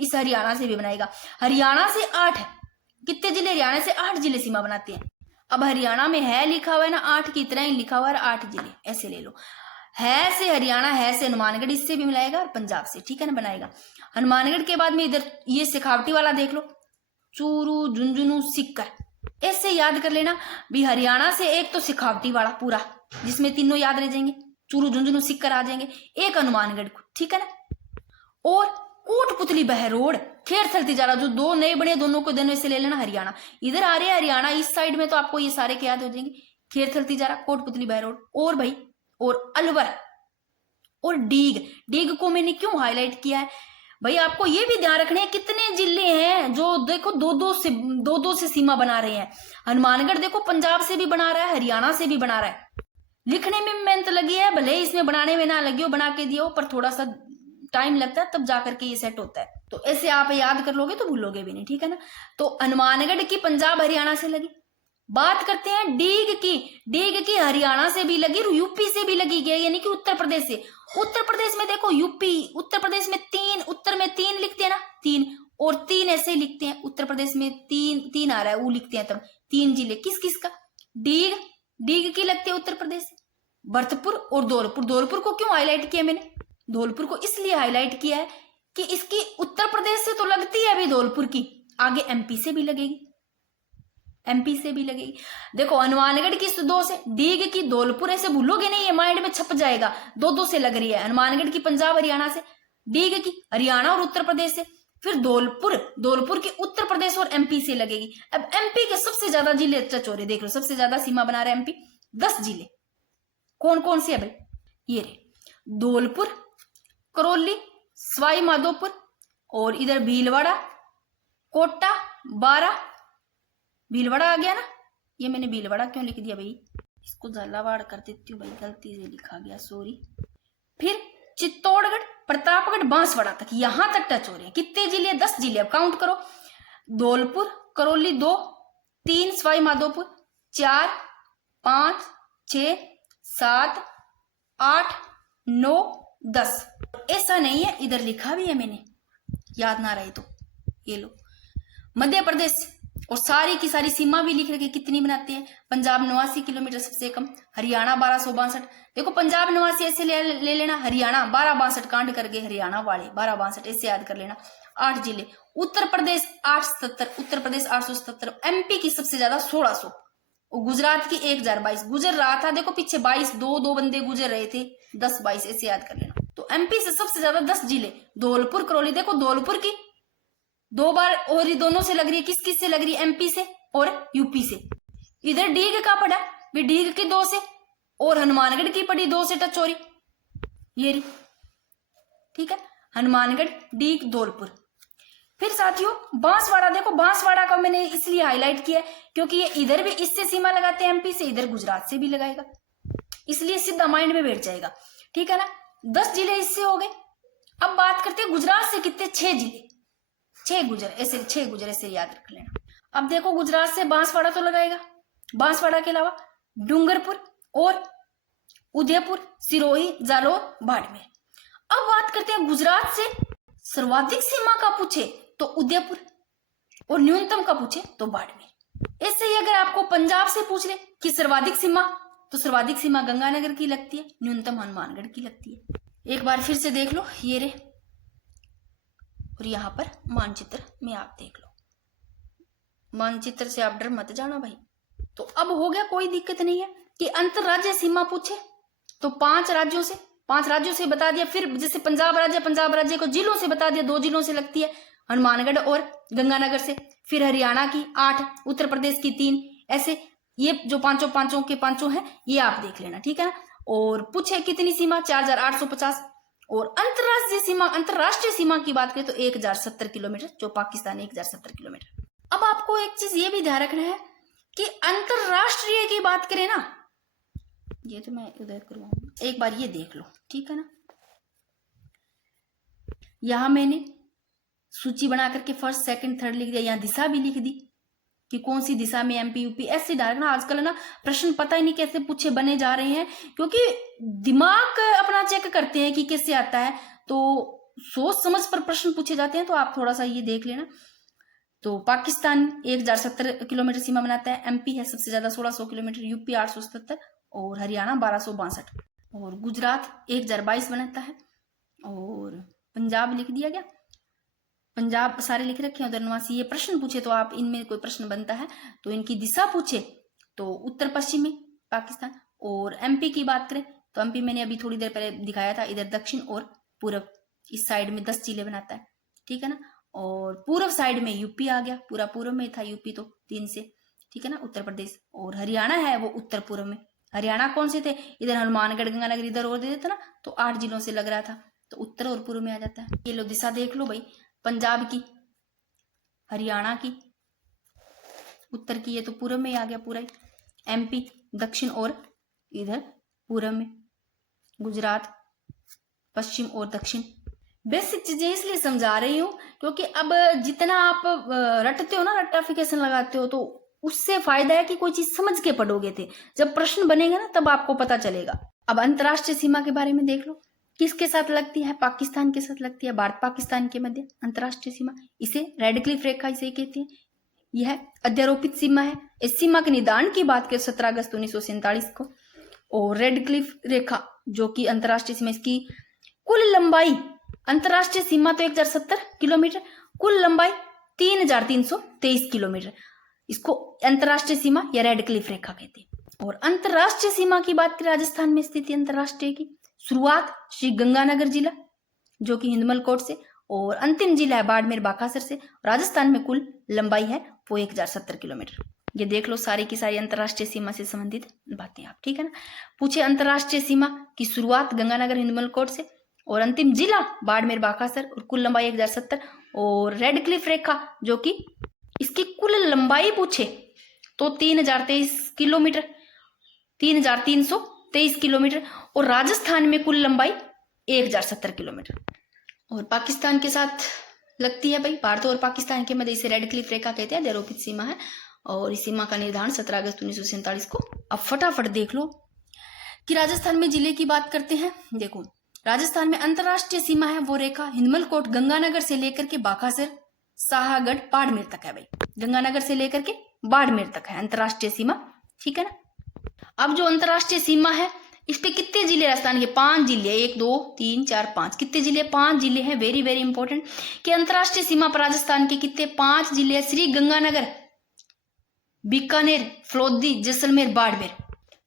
इस हरियाणा से भी बनाएगा। हरियाणा से 8 है, कितने जिले हरियाणा से 8 जिले सीमा बनाते हैं। अब हरियाणा में है लिखा हुआ है ना 8 की तरह ही लिखा हुआ है 8 जिले, ऐसे ले लो, है से हरियाणा, है से हनुमानगढ़, इससे भी मिलाएगा और पंजाब से, ठीक है ना, बनाएगा। हनुमानगढ़ के बाद में इधर ये सिखावटी वाला देख लो, चूरू, झुंझुनू, सिक्कर, ऐसे याद कर लेना भी। हरियाणा से एक तो सिखावटी वाला पूरा, जिसमें तीनों याद रह जाएंगे, चूरू, झुंझुनू, सिक्कर आ जाएंगे, एक हनुमानगढ़ को, ठीक है ना। और कोटपुतली, बहरोड, खेरथल, तिजारा, जो 2 नए बने दोनों को दोनों से ले लेना। हरियाणा इधर आ रहे हैं, हरियाणा इस साइड में, तो आपको ये सारे के याद हो जाएंगे, खेरथल, तिजारा, कोटपुतली, बहरोड, और भाई और अलवर और डीग। डीग को मैंने क्यों हाईलाइट किया है भाई, आपको ये भी ध्यान रखने हैं कितने जिले हैं जो देखो 2-2 से सीमा बना रहे हैं। हनुमानगढ़ देखो पंजाब से भी बना रहा है, हरियाणा से भी बना रहा है। लिखने में मेहनत लगी है, भले इसमें बनाने में ना लगी हो, बना के दिया हो, पर थोड़ा सा टाइम लगता है तब जाकर के ये सेट होता है। तो ऐसे आप याद कर लोगे तो भूलोगे भी नहीं, ठीक है ना। तो हनुमानगढ़ की पंजाब हरियाणा से लगी। बात करते हैं डीग की। डीग की हरियाणा से भी लगी, यूपी से भी लगी गई, यानी कि उत्तर प्रदेश से। उत्तर प्रदेश में देखो यूपी, उत्तर प्रदेश में 3, उत्तर में 3 लिखते हैं ना, 3 और 3 ऐसे लिखते हैं। उत्तर प्रदेश में 3 आ रहा है, वो लिखते हैं तब 3 जिले। किस किस का, डीग की लगती है उत्तर प्रदेश से। भरतपुर और धौलपुर। धौलपुर को क्यों हाईलाइट किया मैंने, धौलपुर को इसलिए हाईलाइट किया है कि इसकी उत्तर प्रदेश से तो लगती है अभी धौलपुर की, आगे एमपी से भी लगेगी, एमपी से भी लगेगी। देखो हनुमानगढ़ की 2 से, डीग की धौलपुर, ऐसे भूलोगे नहीं, ये माइंड में छप जाएगा। 2-2 से लग रही है। हनुमानगढ़ की पंजाब हरियाणा से, डीग की हरियाणा और उत्तर प्रदेश से, फिर धौलपुर की उत्तर प्रदेश और एमपी से लगेगी। अब एमपी के सबसे ज्यादा जिले टच हो रहे, देख लो सबसे ज्यादा सीमा बना रहा है एमपी, 10 जिले। कौन कौन से है भाई, ये रहे धौलपुर, करौली, सवाई माधोपुर और इधर भीलवाड़ा, कोटा, बारा। भीलवाड़ा आ गया ना, ये मैंने भीलवाड़ा क्यों लिख दिया भाई, इसको झालावाड़ कर देती हूँ भाई, गलती से लिखा गया, सॉरी। फिर चित्तौड़गढ़, प्रतापगढ़, बांसवाड़ा तक, यहां तक टच हो रहे हैं। कितने जिले, 10 जिले। अब काउंट करो, धौलपुर, करौली 2, 3 सवाई माधोपुर, 4, 5, 6, 7, 8, 9, 10। ऐसा नहीं है, इधर लिखा भी है मैंने, याद ना रहे तो ये लो। मध्य प्रदेश और सारी की सारी सीमा भी लिख रखी, कितनी बनाते हैं। पंजाब 89 किलोमीटर सबसे कम, हरियाणा 1262। देखो पंजाब 89 ऐसे ले लेना, हरियाणा 1262 कांड कर गए, हरियाणा वाले 1262 ऐसे याद कर लेना। 8 जिले। उत्तर प्रदेश 877, उत्तर प्रदेश 877। एमपी की सबसे ज्यादा 1600 और गुजरात की 1022। गुजर रहा था देखो पीछे 22, 2 बंदे गुजर रहे थे, 10-22 ऐसे याद कर लेना। तो एमपी से सबसे ज्यादा 10 जिले। धौलपुर, करौली, देखो धौलपुर की 2 बार और ये दोनों से लग रही है, किस किस से लग रही है, एमपी से और यूपी से। इधर डीग का पड़ा भी, डीग की 2 से, और हनुमानगढ़ की पड़ी 2 से टच हो रही, ये रही। ठीक है, हनुमानगढ़, डीग, धौलपुर। फिर साथियों बांसवाड़ा, देखो बांसवाड़ा का मैंने इसलिए हाईलाइट किया क्योंकि ये इधर भी इससे सीमा लगाते हैं एमपी से, इधर गुजरात से भी लगाएगा, इसलिए सीधा माइंड में बैठ जाएगा। ठीक है ना, 10 जिले इससे हो गए। अब बात करते हैं गुजरात से कितने, 6 जिले, 6 गुजर ऐसे याद रख लेना। अब देखो गुजरात से बांसवाड़ा तो लगाएगा, बांसवाड़ा के अलावा डूंगरपुर और उदयपुर, सिरोही, जालोर, बाड़मेर। अब बात करते हैं गुजरात से सर्वाधिक सीमा का पूछे तो उदयपुर और न्यूनतम का पूछे तो बाड़मेर। ऐसे ही अगर आपको पंजाब से पूछ ले कि सर्वाधिक सीमा, तो सर्वाधिक सीमा गंगानगर की लगती है, न्यूनतम हनुमानगढ़ की लगती है। एक बार फिर से देख लो, ये रे, और यहां पर मानचित्र में आप देख लो, मानचित्र से आप डर मत जाना भाई। तो अब हो गया, कोई दिक्कत नहीं है कि अंतरराज्यीय सीमा पूछे तो 5 राज्यों से बता दिया। फिर जैसे पंजाब राज्य को जिलों से बता दिया, 2 जिलों से लगती है, हनुमानगढ़ और गंगानगर से। फिर हरियाणा की 8, उत्तर प्रदेश की 3, ऐसे ये जो पांचों के पांचों है ये आप देख लेना। ठीक है ना, और पूछे कितनी सीमा, 4850। और अंतरराष्ट्रीय सीमा की बात करें तो 1070 किलोमीटर, जो पाकिस्तान है 1070 किलोमीटर। अब आपको एक चीज ये भी ध्यान रखना है कि अंतरराष्ट्रीय की बात करें ना, ये तो मैं उधर करवाऊंगा, एक बार ये देख लो। ठीक है ना, यहां मैंने सूची बना करके फर्स्ट, सेकंड, थर्ड लिख दिया, यहाँ दिशा भी लिख दी कि कौन सी दिशा में एमपी यूपी, ऐसे डालना। आजकल ना प्रश्न पता ही नहीं कैसे पूछे बने जा रहे हैं, क्योंकि दिमाग अपना चेक करते हैं कि कैसे आता है, तो सोच समझ पर प्रश्न पूछे जाते हैं। तो आप थोड़ा सा ये देख लेना। तो पाकिस्तान 1070 किलोमीटर सीमा बनाता है, एमपी है सबसे ज्यादा 1600 किलोमीटर, यूपी 877 और हरियाणा 1262 और गुजरात 1022 बनाता है। और पंजाब लिख दिया गया, पंजाब सारे लिख रखे हैं, उधर 89। ये प्रश्न पूछे तो आप इनमें कोई प्रश्न बनता है तो इनकी दिशा पूछे तो उत्तर पश्चिम में पाकिस्तान। और एमपी की बात करें तो एमपी मैंने अभी थोड़ी देर पहले दिखाया था, इधर दक्षिण और पूर्व, इस साइड में 10 जिले बनाता है। ठीक है ना, और पूर्व साइड में यूपी आ गया, पूरा पूर्व में था यूपी तो 3 से। ठीक है ना, उत्तर प्रदेश और हरियाणा है वो उत्तर पूर्व में। हरियाणा कौन से थे, इधर हनुमानगढ़ गंगानगर इधर और दे देता ना, तो 8 जिलों से लग रहा था, तो उत्तर और पूर्व में आ जाता है। ये लो दिशा देख लो भाई, पंजाब की, हरियाणा की, उत्तर की, ये तो पूर्व में आ गया पूरा ही, एमपी दक्षिण और इधर पूर्व में, गुजरात पश्चिम और दक्षिण। बेसिक चीजें इसलिए समझा रही हूं क्योंकि अब जितना आप रटते हो ना, रट्टाफिकेशन लगाते हो, तो उससे फायदा है कि कोई चीज समझ के पढ़ोगे थे, जब प्रश्न बनेगा ना तब आपको पता चलेगा। अब अंतरराष्ट्रीय सीमा के बारे में देख लो, किसके साथ लगती है, पाकिस्तान के साथ लगती है, भारत पाकिस्तान के मध्य अंतरराष्ट्रीय सीमा, इसे रेड क्लिफ रेखा इसे कहते हैं। यह अध्यारोपित सीमा है। इस सीमा के निदान की बात करें 17 अगस्त 1947 को, और रेड क्लिफ रेखा जो कि अंतरराष्ट्रीय सीमा, इसकी कुल लंबाई, अंतरराष्ट्रीय सीमा तो 1070 किलोमीटर, कुल लंबाई 3323 किलोमीटर, इसको अंतरराष्ट्रीय सीमा या रेड क्लिफ रेखा कहते हैं। और अंतरराष्ट्रीय सीमा की बात करें राजस्थान में स्थित अंतरराष्ट्रीय की, शुरुआत श्री गंगानगर जिला जो कि हिंदमल कोट से, और अंतिम जिला है बाड़मेर बाकासर से। राजस्थान में कुल लंबाई है वो 1070 किलोमीटर। ये देख लो सारी की सारी अंतरराष्ट्रीय सीमा से संबंधित बातें आप। ठीक है ना, पूछे अंतरराष्ट्रीय सीमा की शुरुआत गंगानगर हिंदमल कोट से और अंतिम जिला बाड़मेर बाकासर और कुल लंबाई 1070, और रेड क्लिफ रेखा जो कि इसकी कुल लंबाई पूछे तो 3023 किलोमीटर, 3323 किलोमीटर, और राजस्थान में कुल लंबाई 1070 किलोमीटर। और पाकिस्तान के साथ लगती है भाई, भारत और पाकिस्तान के मध्य, इसे रेड क्लिफ रेखा कहते हैं, अध्यारोपित सीमा है। और इस सीमा का निर्धारण 17 अगस्त 1947 को। अब फटाफट देख लो कि राजस्थान में जिले की बात करते हैं। देखो राजस्थान में अंतरराष्ट्रीय सीमा है वो रेखा हिंदमल कोट गंगानगर से लेकर के बाकासर साहागढ़ बाड़मेर तक है भाई, गंगानगर से लेकर के बाड़मेर तक है अंतरराष्ट्रीय सीमा। ठीक है ना, अब जो अंतरराष्ट्रीय सीमा है इस पे कितने जिले राजस्थान के, 5 जिले, 1 2 3 4 5, कितने जिले, 5 जिले हैं। वेरी वेरी इंपॉर्टेंट कि अंतरराष्ट्रीय सीमा पर राजस्थान के कितने, 5 जिले, श्री गंगानगर, बीकानेर, फलोदी, जैसलमेर, बाड़मेर,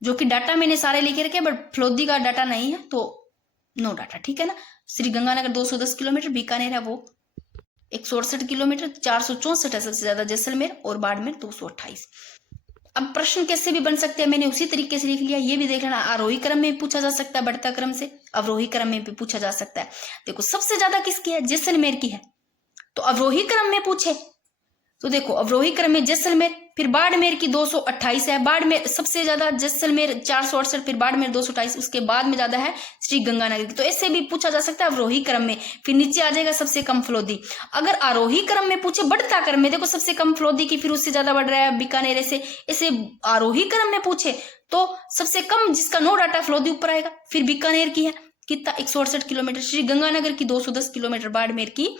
जो कि डाटा मैंने सारे लिखे रखे, बट फलोदी का डाटा नहीं है तो नो डाटा। ठीक है ना, श्री गंगानगर 210 किलोमीटर, बीकानेर है वो 168 किलोमीटर, 464 है सबसे ज्यादा जैसलमेर, और बाड़मेर 228। अब प्रश्न कैसे भी बन सकते हैं, मैंने उसी तरीके से लिख लिया। ये भी देख लेना, आरोही क्रम में पूछा जा सकता है, बढ़ता क्रम से, अवरोही क्रम में भी पूछा जा सकता है। देखो सबसे ज्यादा किसकी है, जैसलमेर की है, तो अवरोही क्रम में पूछे तो देखो अवरोही क्रम में जैसलमेर, फिर बाड़मेर की 228 है, बाड़मेर सबसे ज्यादा, जैसलमेर 468, फिर बाड़मेर 228, उसके बाद में ज्यादा है श्री गंगानगर की। तो ऐसे भी पूछा जा सकता है अवरोही क्रम में। फिर नीचे आ जाएगा सबसे कम फलोदी। अगर आरोही क्रम में पूछे बढ़ता क्रम में, देखो सबसे कम फलोदी की, फिर उससे ज्यादा बढ़ रहा है बीकानेर, ऐसे आरोही क्रम में पूछे तो सबसे कम जिसका नो डाटा फलोदी ऊपर आएगा। फिर बीकानेर की है कितना, 168 किलोमीटर, श्री गंगानगर की 210 किलोमीटर, बाड़मेर की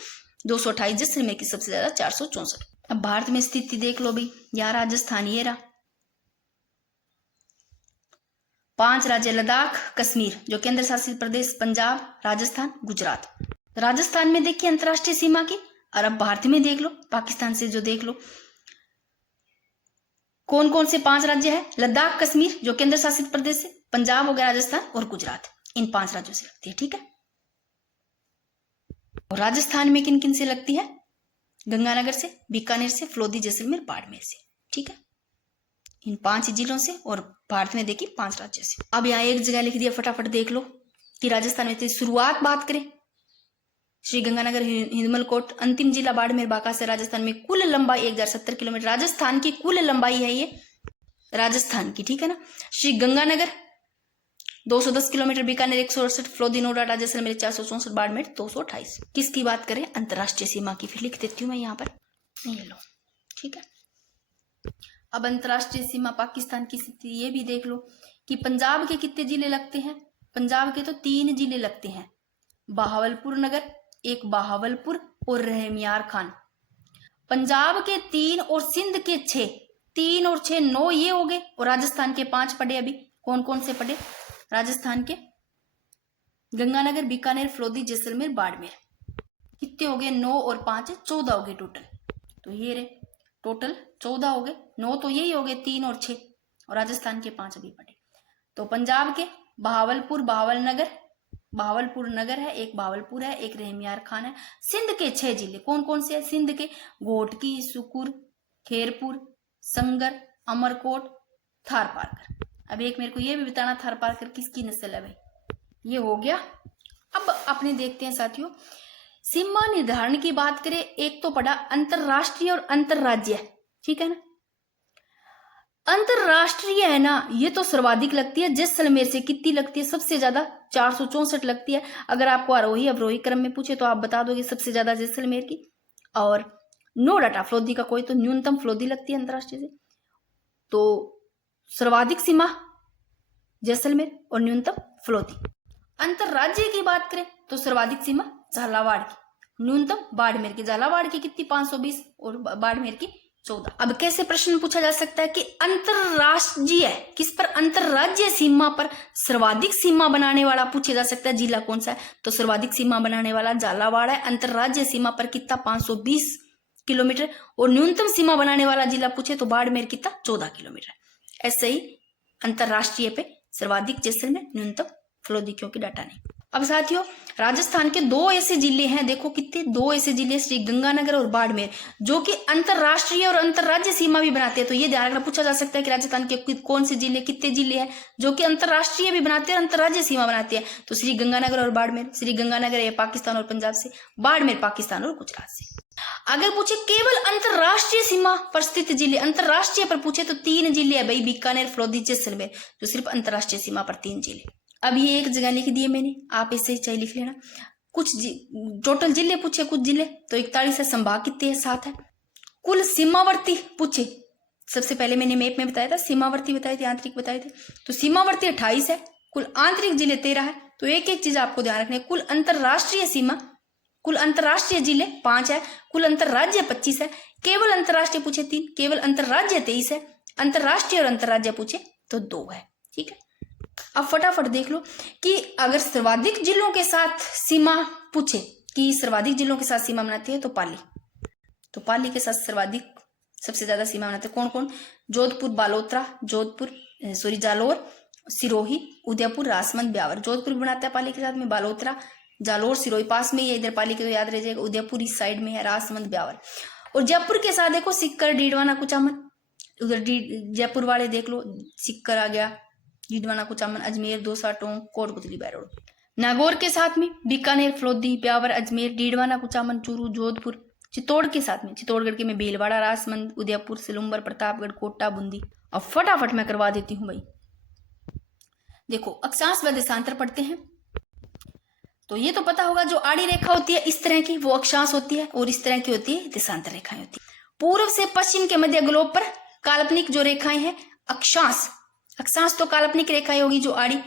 228, जैसलमेर की सबसे ज्यादा 464। अब भारत में स्थिति देख लो भाई, यहाँ राजस्थान ये रहा, 5 राज्य लद्दाख, कश्मीर जो केंद्र शासित प्रदेश, पंजाब, राजस्थान, गुजरात। राजस्थान में देखिए अंतरराष्ट्रीय सीमा की, और अब भारत में देख लो, पाकिस्तान से जो देख लो कौन कौन से 5 राज्य है, लद्दाख, कश्मीर जो केंद्र शासित प्रदेश है, पंजाब हो गया, राजस्थान और गुजरात, इन 5 राज्यों से लगती है। ठीक है, और राजस्थान में किन किन से लगती है, गंगानगर से, बीकानेर से, फलोदी, जैसलमेर, बाड़मेर से। ठीक है, इन 5 जिलों से, और भारत में देखिए 5 राज्य से। अब यहाँ एक जगह लिख दिया, फटाफट देख लो कि राजस्थान में शुरुआत बात करें, श्री गंगानगर, हिंदमलकोट, अंतिम जिला बाड़मेर, बांका से राजस्थान में कुल लंबाई 1070 किलोमीटर, राजस्थान की कुल लंबाई है ये राजस्थान की। ठीक है ना, श्री गंगानगर 210 किलोमीटर, बीकानेर 168, फलोदी, नोडाटा, जैसलमेर 464, बाड़मेर 228। किसकी बात करें, अंतरराष्ट्रीय सीमा की। फिर लिख देती हूँ मैं यहाँ पर, ये लो। ठीक है, अब अंतरराष्ट्रीय सीमा पाकिस्तान की स्थिति ये भी देख लो कि पंजाब के कितने जिले लगते हैं, पंजाब के तो 3 जिले लगते हैं, बहावलपुर नगर, एक बहावलपुर और रहमियार खान। पंजाब के 3 और सिंध के 6, 3 और 6 9 ये हो गए, और राजस्थान के 5 पड़े। अभी कौन कौन से पड़े, राजस्थान के गंगानगर, बीकानेर, फलोदी, जैसलमेर, बाड़मेर, कितने हो गए, 9 और 5 14 हो गए टोटल। तो ये रे टोटल 14 हो गए, 9 तो यही हो गए, 3 और 6, और राजस्थान के 5 अभी पड़े। तो पंजाब के बहावलपुर, बहावलपुर नगर है, एक बहावलपुर है, एक रहमियार खान है। सिंध के 6 जिले कौन कौन से है, सिंध के घोटकी, सुकुर, खेरपुर, संगर, अमरकोट, थार पारकर। अब एक मेरे को ये भी बताना, थार पारकर किसकी नस्ल है भाई, ये हो गया। अब अपने देखते हैं साथियों, सीमा निर्धारण की बात करें, एक तो पड़ा अंतरराष्ट्रीय और अंतरराज्य। ठीक है ना, अंतरराष्ट्रीय है ना, ये तो सर्वाधिक लगती है, जैसलमेर से कितनी लगती है, सबसे ज्यादा 464 लगती है। अगर आपको आरोही अवरोही क्रम में पूछे तो आप बता दोगे सबसे ज्यादा जैसलमेर की, और नो डाटा फलोदी का कोई, तो न्यूनतम फलोदी लगती है अंतरराष्ट्रीय से। तो सर्वाधिक सीमा जैसलमेर और न्यूनतम फलोदी। अंतरराज्य की बात करें तो सर्वाधिक सीमा झालावाड़ की, न्यूनतम बाड़मेर की। झालावाड़ की कितनी, 520, और बाड़मेर की 14। अब कैसे प्रश्न पूछा जा सकता है कि अंतरराष्ट्रीय किस पर, अंतरराज्य सीमा पर सर्वाधिक सीमा बनाने वाला पूछा जा सकता है, जिला कौन सा है, तो सर्वाधिक सीमा बनाने वाला झालावाड़ है। अंतरराज्य सीमा पर कितना, 520 किलोमीटर, और न्यूनतम सीमा बनाने वाला जिला पूछे तो बाड़मेर कितना, 14 किलोमीटर। ऐसे ही अंतरराष्ट्रीय पे सर्वाधिक जैसलमेर, न्यूनतम फलोदी, क्योंकि डाटा नहीं। अब साथियों राजस्थान के 2 ऐसे जिले हैं, देखो कितने, 2 ऐसे जिले, श्री गंगानगर और बाड़मेर, जो कि अंतरराष्ट्रीय और अंतरराज्य सीमा भी बनाते हैं। तो ये ध्यान रखना, पूछा जा सकता है कि राजस्थान के कौन से जिले, कितने जिले हैं जो कि अंतरराष्ट्रीय भी बनाते हैं और अंतरराज्य सीमा बनाते हैं। तो श्री गंगानगर और बाड़मेर, श्री गंगानगर है पाकिस्तान और पंजाब से, बाड़मेर पाकिस्तान और गुजरात से। अगर पूछे केवल अंतरराष्ट्रीय सीमा पर स्थित जिले, अंतरराष्ट्रीय पर पूछे तो 3 जिले है भाई, बीकानेर, फलोदी, जैसलमेर, जो सिर्फ अंतरराष्ट्रीय सीमा पर 3 जिले। अब ये एक जगह लिख दिए मैंने, आप इसे चाहे लिख लेना। कुछ टोटल जिले पूछे, कुछ जिले तो 41 है, संभाग कितने है, 7 है। कुल सीमावर्ती पूछे, सबसे पहले मैंने मैप में बताया था, सीमावर्ती बताए थे, आंतरिक बताए थे, तो सीमावर्ती 28 है, कुल आंतरिक जिले 13 है। तो एक एक चीज आपको ध्यान रखनी है, कुल अंतरराष्ट्रीय सीमा, कुल अंतरराष्ट्रीय जिले 5 है, कुल अंतरराज्य 25 है, केवल अंतरराष्ट्रीय पूछे 3, केवल अंतरराज्य 23 है, अंतरराष्ट्रीय और अंतरराज्य पूछे तो 2 है। ठीक है, अब फटाफट देख लो कि अगर सर्वाधिक जिलों के साथ सीमा पूछे कि सर्वाधिक जिलों के साथ सीमा बनाती है तो पाली, तो पाली के साथ सर्वाधिक सबसे ज्यादा सीमा बनाते हैं कौन कौन, जोधपुर, बालोतरा, जालोर, सिरोही, उदयपुर, राजसमंद, ब्यावर। जोधपुर बनाता है पाली के साथ में, बालोतरा, जालोर, सिरोही पास में ही है, इधर पाली के तो याद रह जाएगा, उदयपुर इस साइड में है, राजसमंद, ब्यावर। और जयपुर के साथ देखो सिक्कर, डीडवाना, कुचामन, उधर जयपुर वाले देख लो, सिक्कर आ गया, डीडवाना कुचामन, अजमेर, दौसा, टोंक, कोटपुतली, बैरोड। नागौर के साथ में बीकानेर, फलोदी, ब्यावर, अजमेर, डीडवाना कुचामन, चूरू, जोधपुर। चित्तौड़ के साथ में चित्तौड़गढ़ के में भीलवाड़ा, राजसमंद, उदयपुर, सिलुम्बर, प्रतापगढ़, कोटा, बूंदी। अब फटाफट मैं करवा देती हूँ भाई। देखो अक्षांश व देशांतर पढ़ते हैं तो ये तो पता होगा, जो आड़ी रेखा होती है इस तरह की वो अक्षांश होती है, और इस तरह की होती है देशांतर रेखाएं होती है। पूर्व से पश्चिम के मध्य ग्लोब पर काल्पनिक जो रेखाएं हैं अक्षांश, अक्षांश तो काल्पनिक रेखाएं होगी जो आड़ी।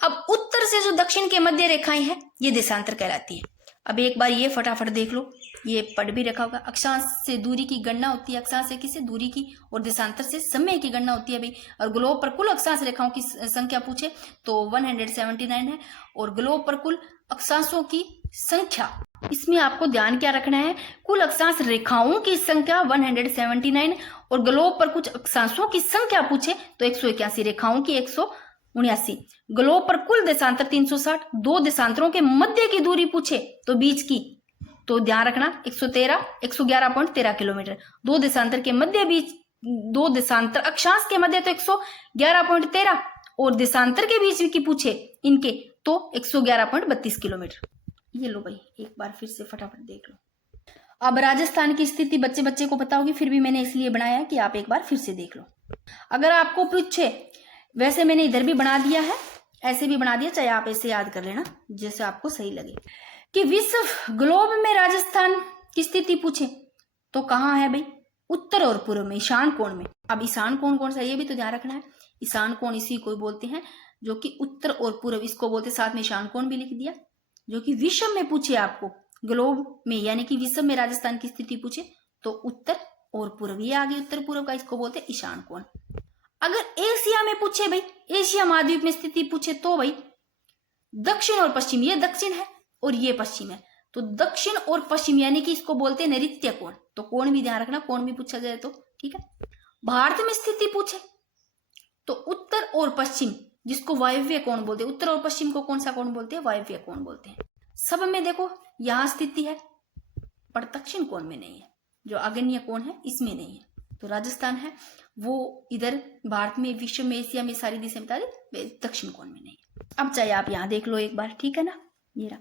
अब उत्तर से जो दक्षिण के मध्य रेखाएं हैं ये देशांतर कहलाती है। अब एक बार ये फटाफट देख लो, ये पढ़ भी रखा होगा। अक्षांश से दूरी की गणना होती है, अक्षांश से किससे दूरी की, और देशांतर से समय की गणना होती है भाई। और ग्लोब पर कुल अक्षांश रेखाओं की संख्या पूछे तो 179 है, और ग्लोब पर कुल अक्षांशों की संख्या, इसमें आपको ध्यान क्या रखना है, कुल अक्षांश रेखाओं की संख्या 179, और ग्लोब पर कुछ अक्षांशों की संख्या पूछे तो 181, रेखाओं की 179। ग्लोब पर कुल देशांतर 360, दो देशांतरों के मध्य की दूरी पूछे तो बीच की, तो ध्यान रखना 111.13 किलोमीटर। दो देशांतर के मध्य बीच, दो देशांतर अक्षांश के मध्य तो 111.13, और देशांतर के बीच की पूछे इनके तो 111.32 किलोमीटर। ये लो भाई, एक बार फिर से फटाफट देख लो। अब राजस्थान की स्थिति बच्चे बच्चे को पता होगी, फिर भी मैंने इसलिए बनाया है कि आप एक बार फिर से देख लो। अगर आपको पूछे, वैसे मैंने इधर भी बना दिया है, ऐसे भी बना दिया, चाहे आप ऐसे याद कर लेना जैसे आपको सही लगे, कि विश्व ग्लोब में राजस्थान की स्थिति पूछे तो कहाँ है भाई, उत्तर और पूर्व में, ईशान कोण में। अब ईशान कोण कौन सा ये भी तो ध्यान रखना है। ईशान कोण इसी को बोलते हैं जो कि उत्तर और पूर्व इसको बोलते, साथ में ईशान कोण भी लिख दिया। जो कि विश्व में पूछे आपको ग्लोब में, यानी कि विश्व में राजस्थान की स्थिति पूछे तो उत्तर और पूर्व, ये आगे उत्तर पूर्व का, इसको बोलते ईशान कोण। अगर एशिया में पूछे भाई, एशिया महाद्वीप में स्थिति पूछे तो भाई दक्षिण और पश्चिम, ये दक्षिण है और ये पश्चिम है, तो दक्षिण और पश्चिम यानी कि इसको बोलते हैं नैऋत्य कोण। तो कोण भी ध्यान रखना, कोण भी पूछा जाए तो ठीक है। भारत में स्थिति पूछे तो उत्तर और पश्चिम, जिसको वायव्य कोण बोलते हैं, उत्तर और पश्चिम को कौन सा कोण बोलते हैं, वायव्य कोण बोलते हैं। सब में देखो यहां स्थिति है पर दक्षिण कोण में नहीं है, जो आग्नेय कोण है इसमें नहीं है। तो राजस्थान है वो इधर भारत में, विश्व में, एशिया में सारी दिशा बता दे, दक्षिण कोण में नहीं। अब चाहे आप यहाँ देख लो एक बार, ठीक है ना। ये रहा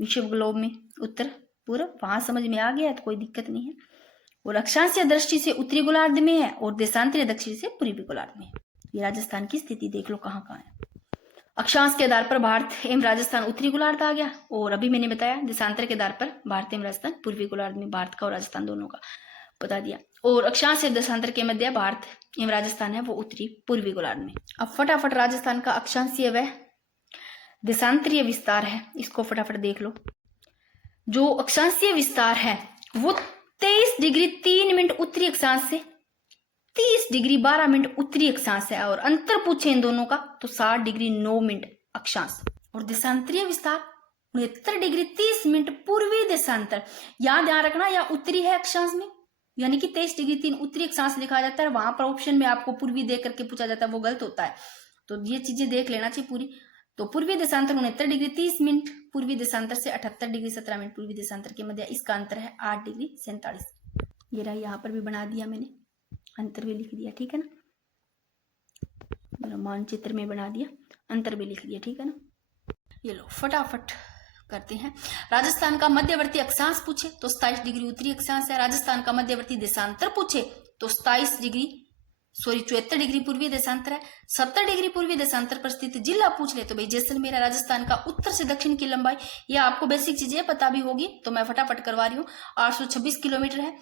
विश्व ग्लोब में उत्तर पूर्व, वहां समझ में आ गया तो कोई दिक्कत नहीं है। और अक्षांशीय दृष्टि से उत्तरी गोलार्ध में है और देशांतरीय दृष्टि से पूर्वी गोलार्ध में है। ये राजस्थान की स्थिति देख लो कहाँ कहाँ है। अक्षांश के आधार पर भारत एवं राजस्थान उत्तरी गोलार्ध आ गया, और अभी मैंने बताया देशांतर के आधार पर भारत एवं राजस्थान पूर्वी गोलार्ध में, भारत का और राजस्थान दोनों का बता दिया। और अक्षांश से देशांतर के मध्य भारत एवं राजस्थान है वो उत्तरी पूर्वी गोलार्ध में। अब फटाफट राजस्थान का अक्षांशीय व देशांतरीय विस्तार है, इसको फटाफट देख लो। जो अक्षांशीय विस्तार है वो 23 डिग्री 3 मिनट उत्तरी अक्षांश से 30 डिग्री 12 मिनट उत्तरी अक्षांश है, और अंतर पूछे इन दोनों का तो 60 डिग्री 9 मिनट अक्षांश। और देशांतरीय विस्तार 69 डिग्री 30 मिनट पूर्वी देशांतर। यहां ध्यान रखना, या उत्तरी है अक्षांश में, यानी कि 23 डिग्री 3 उत्तरी अक्षांश लिखा जाता है, वहां पर ऑप्शन में आपको पूर्वी देख करके पूछा जाता है, वो गलत होता है। तो ये चीजें देख लेना चाहिए पूरी। तो पूर्वी देशांतर 69 डिग्री 30 मिनट पूर्वी देशांतर से 78 डिग्री 17 मिनट पूर्वी देशांतर के मध्य, इसका अंतर है 8 डिग्री 47। ये रहा, यहाँ पर भी बना दिया मैंने, अंतर भी लिख दिया, ठीक है ना। मानचित्र में बना दिया, अंतर भी लिख दिया, ठीक है ना। ये लो फटाफट करते हैं। राजस्थान का मध्यवर्ती अक्षांश पूछे तो 27 डिग्री उत्तरी अक्षांश है। राजस्थान का मध्यवर्ती देशांतर पूछे तो 74 डिग्री पूर्वी देशांतर है। 70 डिग्री पूर्वी देशांतर पर स्थित जिला पूछ ले तो भाई जैसलमेर। राजस्थान का उत्तर से दक्षिण की लंबाई, ये आपको बेसिक चीजें पता भी होगी तो मैं फटाफट करवा रही हूँ, 826 किलोमीटर है।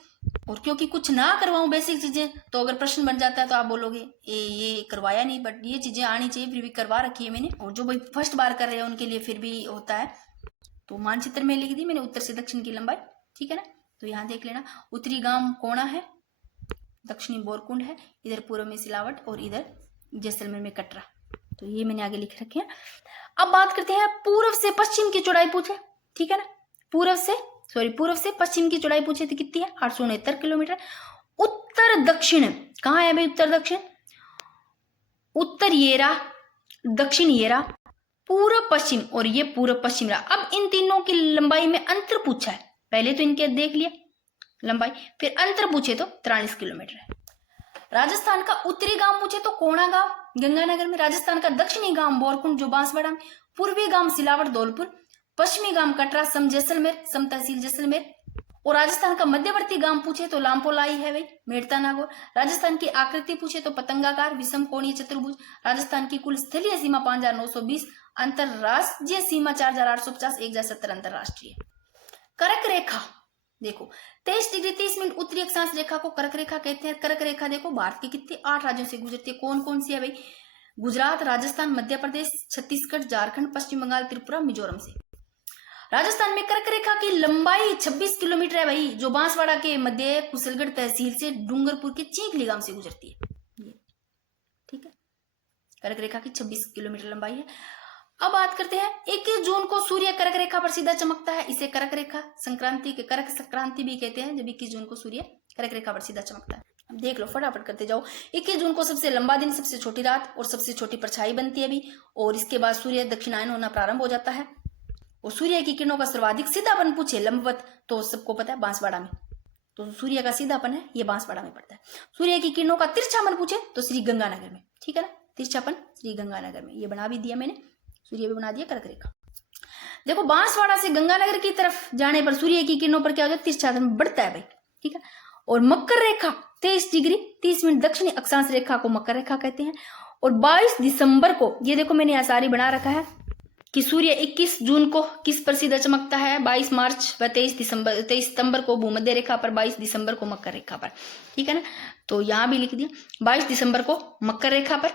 और क्योंकि कुछ ना करवाऊं बेसिक चीजें तो अगर प्रश्न बन जाता है तो आप बोलोगे ये करवाया नहीं, बट ये चीजें आनी चाहिए, फिर भी करवा रखी है मैंने। और जो भाई फर्स्ट बार कर रहे हैं उनके लिए फिर भी होता है, तो मानचित्र में लिख दी मैंने उत्तर से दक्षिण की लंबाई, ठीक है ना। तो यहाँ देख लेना, उत्तरी गांव कोणा है, दक्षिणी बोरकुंड है, इधर पूर्व में सिलावट और इधर जैसलमेर में कटरा। तो ये मैंने आगे लिख रखे हैं। अब बात करते हैं पूर्व से पश्चिम की चौड़ाई पूछे, ठीक है ना। पूर्व से पश्चिम की चौड़ाई पूछे तो कितनी है, 869 किलोमीटर। उत्तर दक्षिण कहाँ है भाई, उत्तर दक्षिण, उत्तर ये रहा, दक्षिण ये रहा, पूर्व पश्चिम और ये पूर्व पश्चिम रहा। अब इन तीनों की लंबाई में अंतर पूछा है, पहले तो इनके देख लिया लंबाई, फिर अंतर पूछे तो 43 किलोमीटर है। राजस्थान का उत्तरी गांव पूछे तो कोणा गांव गंगानगर में, राजस्थान का दक्षिणी गांव बोरकुंड जो बांसवाड़ा में, पूर्वी गांव सिलावट धौलपुर, पश्चिमी गांव कटरा सम जैसलमेर सम तहसील जैसलमेर, और राजस्थान का मध्यवर्ती गांव पूछे तो लामपोलाई है भाई मेड़ता नागौर। राजस्थान की आकृति पूछे तो पतंगाकार विषम कोणीय चतुर्भुज। राजस्थान की कुल स्थलीय सीमा 5920, अंतरराष्ट्रीय सीमा 4850, 1070 अंतरराष्ट्रीय। कर्क रेखा देखो 23 डिग्री 30 मिनट उत्तरी अक्षांश रेखा को कर्क रेखा कहते हैं। कर्क रेखा देखो भारत के कितने 8 राज्यों से गुजरती है। कौन कौन सी है भाई? गुजरात, राजस्थान, मध्य प्रदेश, छत्तीसगढ़, झारखंड, पश्चिम बंगाल, त्रिपुरा, मिजोरम से। राजस्थान में कर्क रेखा की लंबाई 26 किलोमीटर है भाई, जो बांसवाड़ा के मध्य कुशलगढ़ तहसील से डूंगरपुर के चीखली गांव से गुजरती है। ठीक है, कर्क रेखा की 26 किलोमीटर लंबाई है। अब बात करते हैं 21 जून को सूर्य कर्क रेखा पर सीधा चमकता है। इसे कर्क रेखा संक्रांति के कर्क संक्रांति भी कहते हैं, जब 21 जून को सूर्य कर्क रेखा पर सीधा चमकता है। अब देख लो, फटाफट करते जाओ। 21 जून को सबसे लंबा दिन, सबसे छोटी रात और सबसे छोटी परछाई बनती है अभी, और इसके बाद सूर्य दक्षिणायन होना प्रारंभ हो जाता है। और सूर्य की किरणों का सर्वाधिक सीधापन पूछे लंबवत, तो सबको पता है बांसवाड़ा में, तो सूर्य का सीधापन है ये बांसवाड़ा में पड़ता है। सूर्य की किरणों का तिरछापन पूछे तो श्री गंगानगर में। ठीक है ना, तिरछापन श्री गंगानगर में, ये बना भी दिया मैंने, सूर्य भी बना दिया कर्क रेखा। देखो बांसवाड़ा से गंगानगर की तरफ जाने पर सूर्य की किरणों पर क्या हो जाता है? तिरछापन बढ़ता है भाई। ठीक है, और मकर रेखा 23 डिग्री 30 मिनट दक्षिणी अक्षांश रेखा को मकर रेखा कहते हैं। और 22 दिसंबर को, ये देखो मैंने आसारी बना रखा है कि सूर्य 21 जून को किस पर सीधा चमकता है? 22 मार्च व 23 सितंबर को भूमध्य रेखा पर, 22 दिसंबर को मकर रेखा पर। ठीक है ना, तो यहां भी लिख दिया 22 दिसंबर को मकर रेखा पर,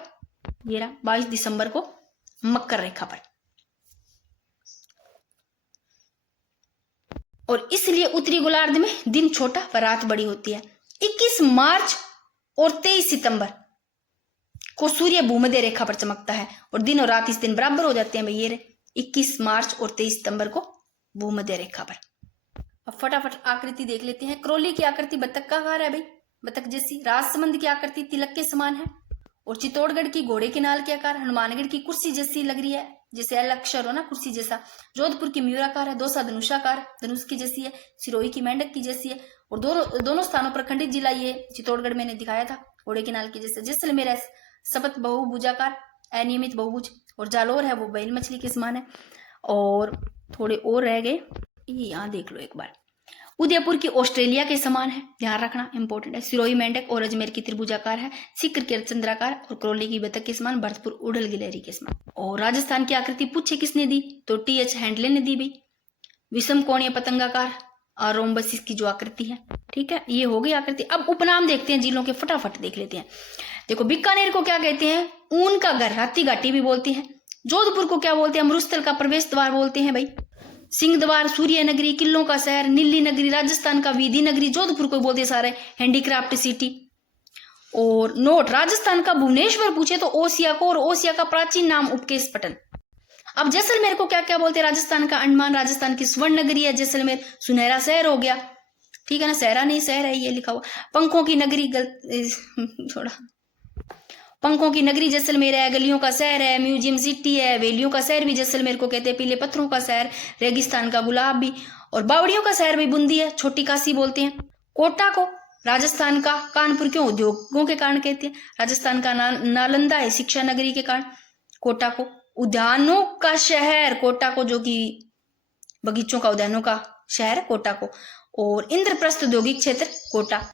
ये रहा 22 दिसंबर को मकर रेखा पर। और इसलिए उत्तरी गोलार्ध में दिन छोटा व रात बड़ी होती है। 21 मार्च और 23 सितंबर को सूर्य भूमध्य रेखा पर चमकता है और दिन और रात इस दिन बराबर हो जाते हैं भाई। ये 21 मार्च और 23 सितंबर को भूमध्य रेखा पर। अब फटाफट आकृति देख लेते हैं। क्रोली की आकृति बतख का आकार है भाई, बतख जैसी। राजसमंद की आकृति तिलक के समान है। और चित्तौड़गढ़ की घोड़े के नाल के आकार, हनुमानगढ़ की कुर्सी जैसी लग रही है, जैसे एल अक्षर हो ना कुर्सी जैसा। जोधपुर की मयूराकार है, दौसा धनुषाकार धनुष की जैसी है। सिरोही की मेंढक की जैसी है। और दोनों स्थानों पर खंडित जिला ये चित्तौड़गढ़ मैंने दिखाया था घोड़े के नाल की जैसे। जैसलमेर है सपत बहुभुजाकार अनियमित बहुभुज। और जालोर है वो बैल मछली के समान है। और थोड़े और रह गए, ये यहाँ देख लो एक बार। उदयपुर की ऑस्ट्रेलिया के समान है, ध्यान रखना इंपॉर्टेंट है। सिरोही मेंढक और अजमेर की त्रिभुजाकार है। सीकर के चंद्राकार और क्रोली की बतख के समान, भरतपुर उड़ल गिलहरी के समान। और राजस्थान की आकृति पूछे किसने दी? तो टी.एच. हैंडले ने दी भाई। विषम कोणीय पतंगाकार और रोम्बसिस की जो आकृति है। ठीक है, ये हो गई आकृति। अब उपनाम देखते हैं जिलों के, फटाफट देख लेते हैं। देखो बीकानेर को क्या कहते हैं? ऊन का घर, हाथी घाटी भी बोलते हैं। जोधपुर को क्या बोलते हैं? मरुस्थल का प्रवेश द्वार बोलते हैं भाई। सिंह द्वार, सूर्य नगरी, किलों का शहर, नीली नगरी, राजस्थान का विधि नगरी, जोधपुर को बोलते हैं सारे हैंडीक्राफ्ट सिटी। और नोट, राजस्थान का भुवनेश्वर पूछे तो ओसिया को, और ओसिया का प्राचीन नाम उपकेश पटन। अब जैसलमेर को क्या क्या बोलते हैं? राजस्थान का अंडमान, राजस्थान की स्वर्ण नगरी है जैसलमेर, सुनहरा शहर हो गया। ठीक है ना, सहरा नहीं शहर है ये लिखा हुआ। पंखों की नगरी थोड़ा पंखों की नगरी जैसलमेर है। गलियों का शहर है, म्यूजियम सिटी है। वेलियों का शहर भी जैसलमेर को कहते हैं। पीले पत्थरों का शहर, रेगिस्तान का गुलाब भी। और बावड़ियों का शहर भी बूंदी है, छोटी काशी बोलते हैं। कोटा को राजस्थान का कानपुर क्यों? उद्योगों के कारण कहते हैं। राजस्थान का नालंदा है, शिक्षा नगरी के कारण कोटा को। उद्यानों का शहर कोटा को, जो कि बगीचों का, उद्यानों का शहर कोटा को। और इंद्रप्रस्थ औद्योगिक क्षेत्र कोटा।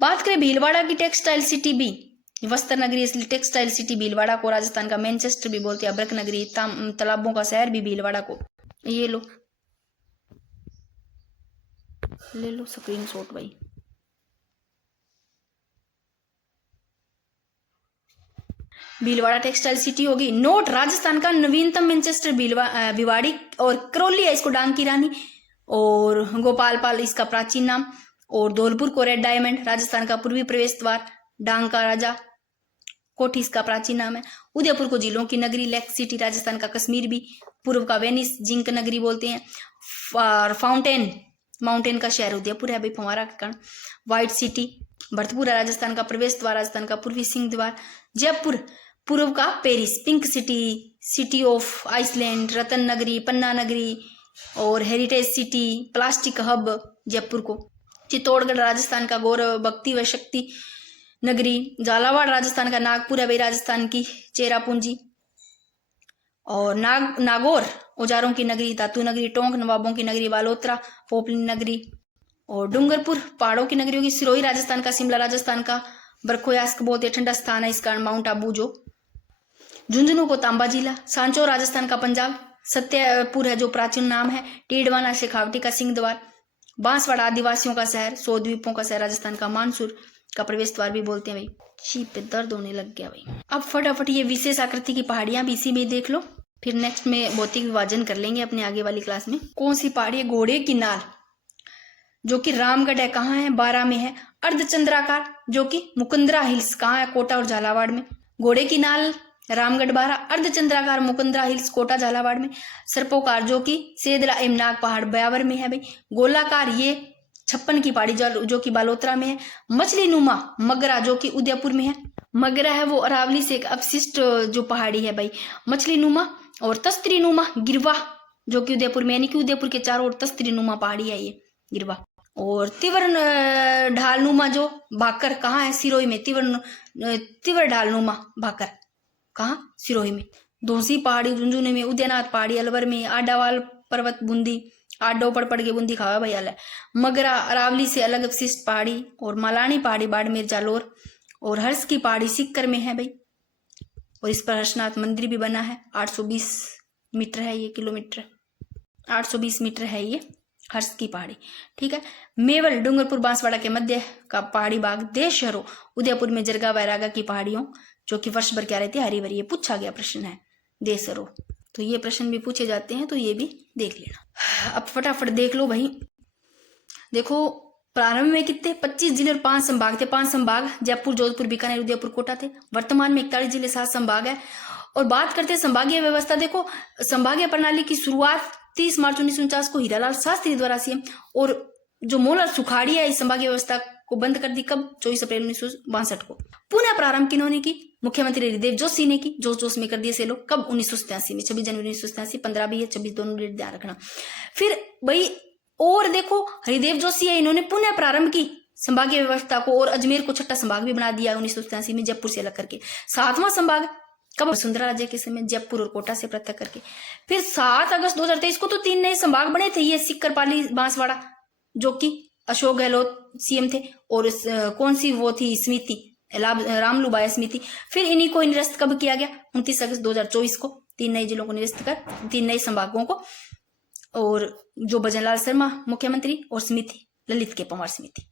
बात करें भीलवाड़ा की, टेक्सटाइल सिटी भी, वस्त्र नगरी इसलिए टेक्सटाइल सिटी भीलवाड़ा को। राजस्थान का मैनचेस्टर भी बोलते हैं। अब्रक नगरी, तालाबों का शहर भी भीलवाड़ा को। ये लो, ले लो स्क्रीनशॉट भाई। भीलवाड़ा टेक्सटाइल सिटी होगी। नोट, राजस्थान का नवीनतम मैनचेस्टर भिवाड़ी और करौली है इसको डांग की रानी। और गोपालपाल इसका प्राचीन नाम। और धौलपुर को रेड डायमंड, राजस्थान का पूर्वी प्रवेश द्वार, डांग का राजा, कोठी इसका प्राचीन नाम है। उदयपुर को जिलों की नगरी, लेक सिटी, राजस्थान का कश्मीर भी, पूर्व का वेनिस, जिंक नगरी बोलते हैं। फाउंटेन, माउंटेन का शहर उदयपुर है भाई, फव्वारा के कारण। व्हाइट सिटी भरतपुर है, राजस्थान का प्रवेश द्वार, राजस्थान का पूर्वी सिंह द्वार। जयपुर पूर्व का Paris, pink city, city of Iceland, रतन नगरी, पन्ना नगरी और heritage city, plastic hub Jaipur को। चित्तौड़गढ़ राजस्थान का गौरव, भक्ति व शक्ति नगरी, झालावाड़ राजस्थान का, नागपुर है भाई राजस्थान की चेरापूंजी, और नागौर औजारों की नगरी, धातु नगरी, टोंक नवाबों की नगरी, बालोतरा पोपली नगरी, और डूंगरपुर पहाड़ों की नगरी होगी, सिरोही राजस्थान का, शिमला राजस्थान का, बरखोयास्क बहुत ही ठंडा स्थान है इस कारण, माउंट आबू जो, झुंझुनू को तांबा जिला, सांचौर राजस्थान का पंजाब, सत्यपुर है जो प्राचीन नाम है, टीडवाना शेखावटी का सिंह द्वार, बांसवाड़ा आदिवासियों का शहर, 100 द्वीपों का शहर राजस्थान का, मानसूर का प्रवेश द्वार भी बोलते हैं भाई। चीप पे दर्द होने लग गया भाई। अब फटाफट ये विशेष आकृति की पहाड़ियां भी इसी में देख लो, फिर नेक्स्ट में भौतिक विभाजन कर लेंगे अपने आगे वाली क्लास में। कौन सी पहाड़ी है? घोड़े की नाल जो कि रामगढ़ है, कहाँ है? बारां में है। अर्धचंद्राकार जो कि मुकुंदरा हिल्स, कहाँ है? कोटा और झालावाड़ में। घोड़े की नाल रामगढ़ बारां, अर्धचंद्राकार मुकुंदरा हिल्स कोटा झालावाड़ में। सर्पोकार जो कि सेदला एमनाग पहाड़ ब्यावर में है भाई। गोलाकार ये 56 की पहाड़ी जो कि बालोतरा में है। मछली नुमा मगरा जो कि उदयपुर में है। मगरा है वो अरावली से एक अवशिष्ट जो पहाड़ी है भाई, मछली नुमा। और तस्त्री नुमा गिरवा जो कि उदयपुर में, यानी कि उदयपुर के चारों ओर तस्त्री नुमा पहाड़ी है ये गिरवा। और तिवर ढाल नुमा जो भाकर, कहाँ है? सिरोही में। तिवर ढाल नुमा भाकर कहाँ? सिरोही में। दोसी पहाड़ी झुंझुनू में। उदयनाथ पहाड़ी अलवर में। आडावाल पर्वत बूंदी, आडो पड़ के बूंदी खावा भाई है। मगरा अरावली से अलग अवशिष्ट पहाड़ी। और मालानी पहाड़ी बाड़मेर जालोर। और हर्ष की पहाड़ी सिक्कर में है भाई, और इस पर हर्षनाथ मंदिर भी बना है। 820 मीटर है ये, किलोमीटर 820 मीटर है ये हर्ष की पहाड़ी, ठीक है। मेवल डूंगरपुर बांसवाड़ा के मध्य का पहाड़ी भाग। देशहरो उदयपुर में जरगा वैरागा की पहाड़ियों जो कि वर्ष भर क्या रहती है? हरी भरी। ये पूछा गया प्रश्न है देशहरो, तो ये प्रश्न भी पूछे जाते हैं, तो ये भी देख लेना। अब फटाफट देख लो भाई। देखो प्रारंभ में कितने? 25 जिले और 5 संभाग थे। 5 संभाग जयपुर, जोधपुर, बीकानेर, उदयपुर, कोटा थे। वर्तमान में 41 जिले, 7 संभाग है। और बात करते हैं संभागीय व्यवस्था। देखो संभागीय प्रणाली की शुरुआत 30 मार्च 1949 को हीरालाल शास्त्री द्वारा सीएम, और जो मोहनलाल सुखाड़िया इस संभागीय व्यवस्था को बंद कर दी। कब? 24 अप्रैल 1962 को। पुनः प्रारंभ किन्होंने की? मुख्यमंत्री हरिदेव जोशी ने की। जोश में कर दिए से लोग। कब? 1987 में, 26 जनवरी 1987। 15 भी है, 26 दोनों डेट ध्यान रखना। फिर भाई और देखो हरिदेव जोशी है, इन्होंने पुनः प्रारंभ की संभागीय व्यवस्था को, और अजमेर को छठा संभाग भी बना दिया 1987 में, जयपुर से अलग करके। 7वां संभाग कब? वसुंधरा राजे के समय, जयपुर और कोटा से पृथक करके। फिर 7 अगस्त 2023 को तो 3 नए संभाग बने थे, ये सिक्कर, पाली, बांसवाड़ा, जो कि अशोक गहलोत सीएम थे। और कौन सी वो थी? स्मृति रामलूबाई स्मृति। फिर इन्हीं को निरस्त कब किया गया? 29 अगस्त 2024 को। 3 नए जिलों को निरस्त कर, 3 नए संभागों को, और जो भजनलाल शर्मा मुख्यमंत्री, और स्मृति ललित के पंवार स्मृति।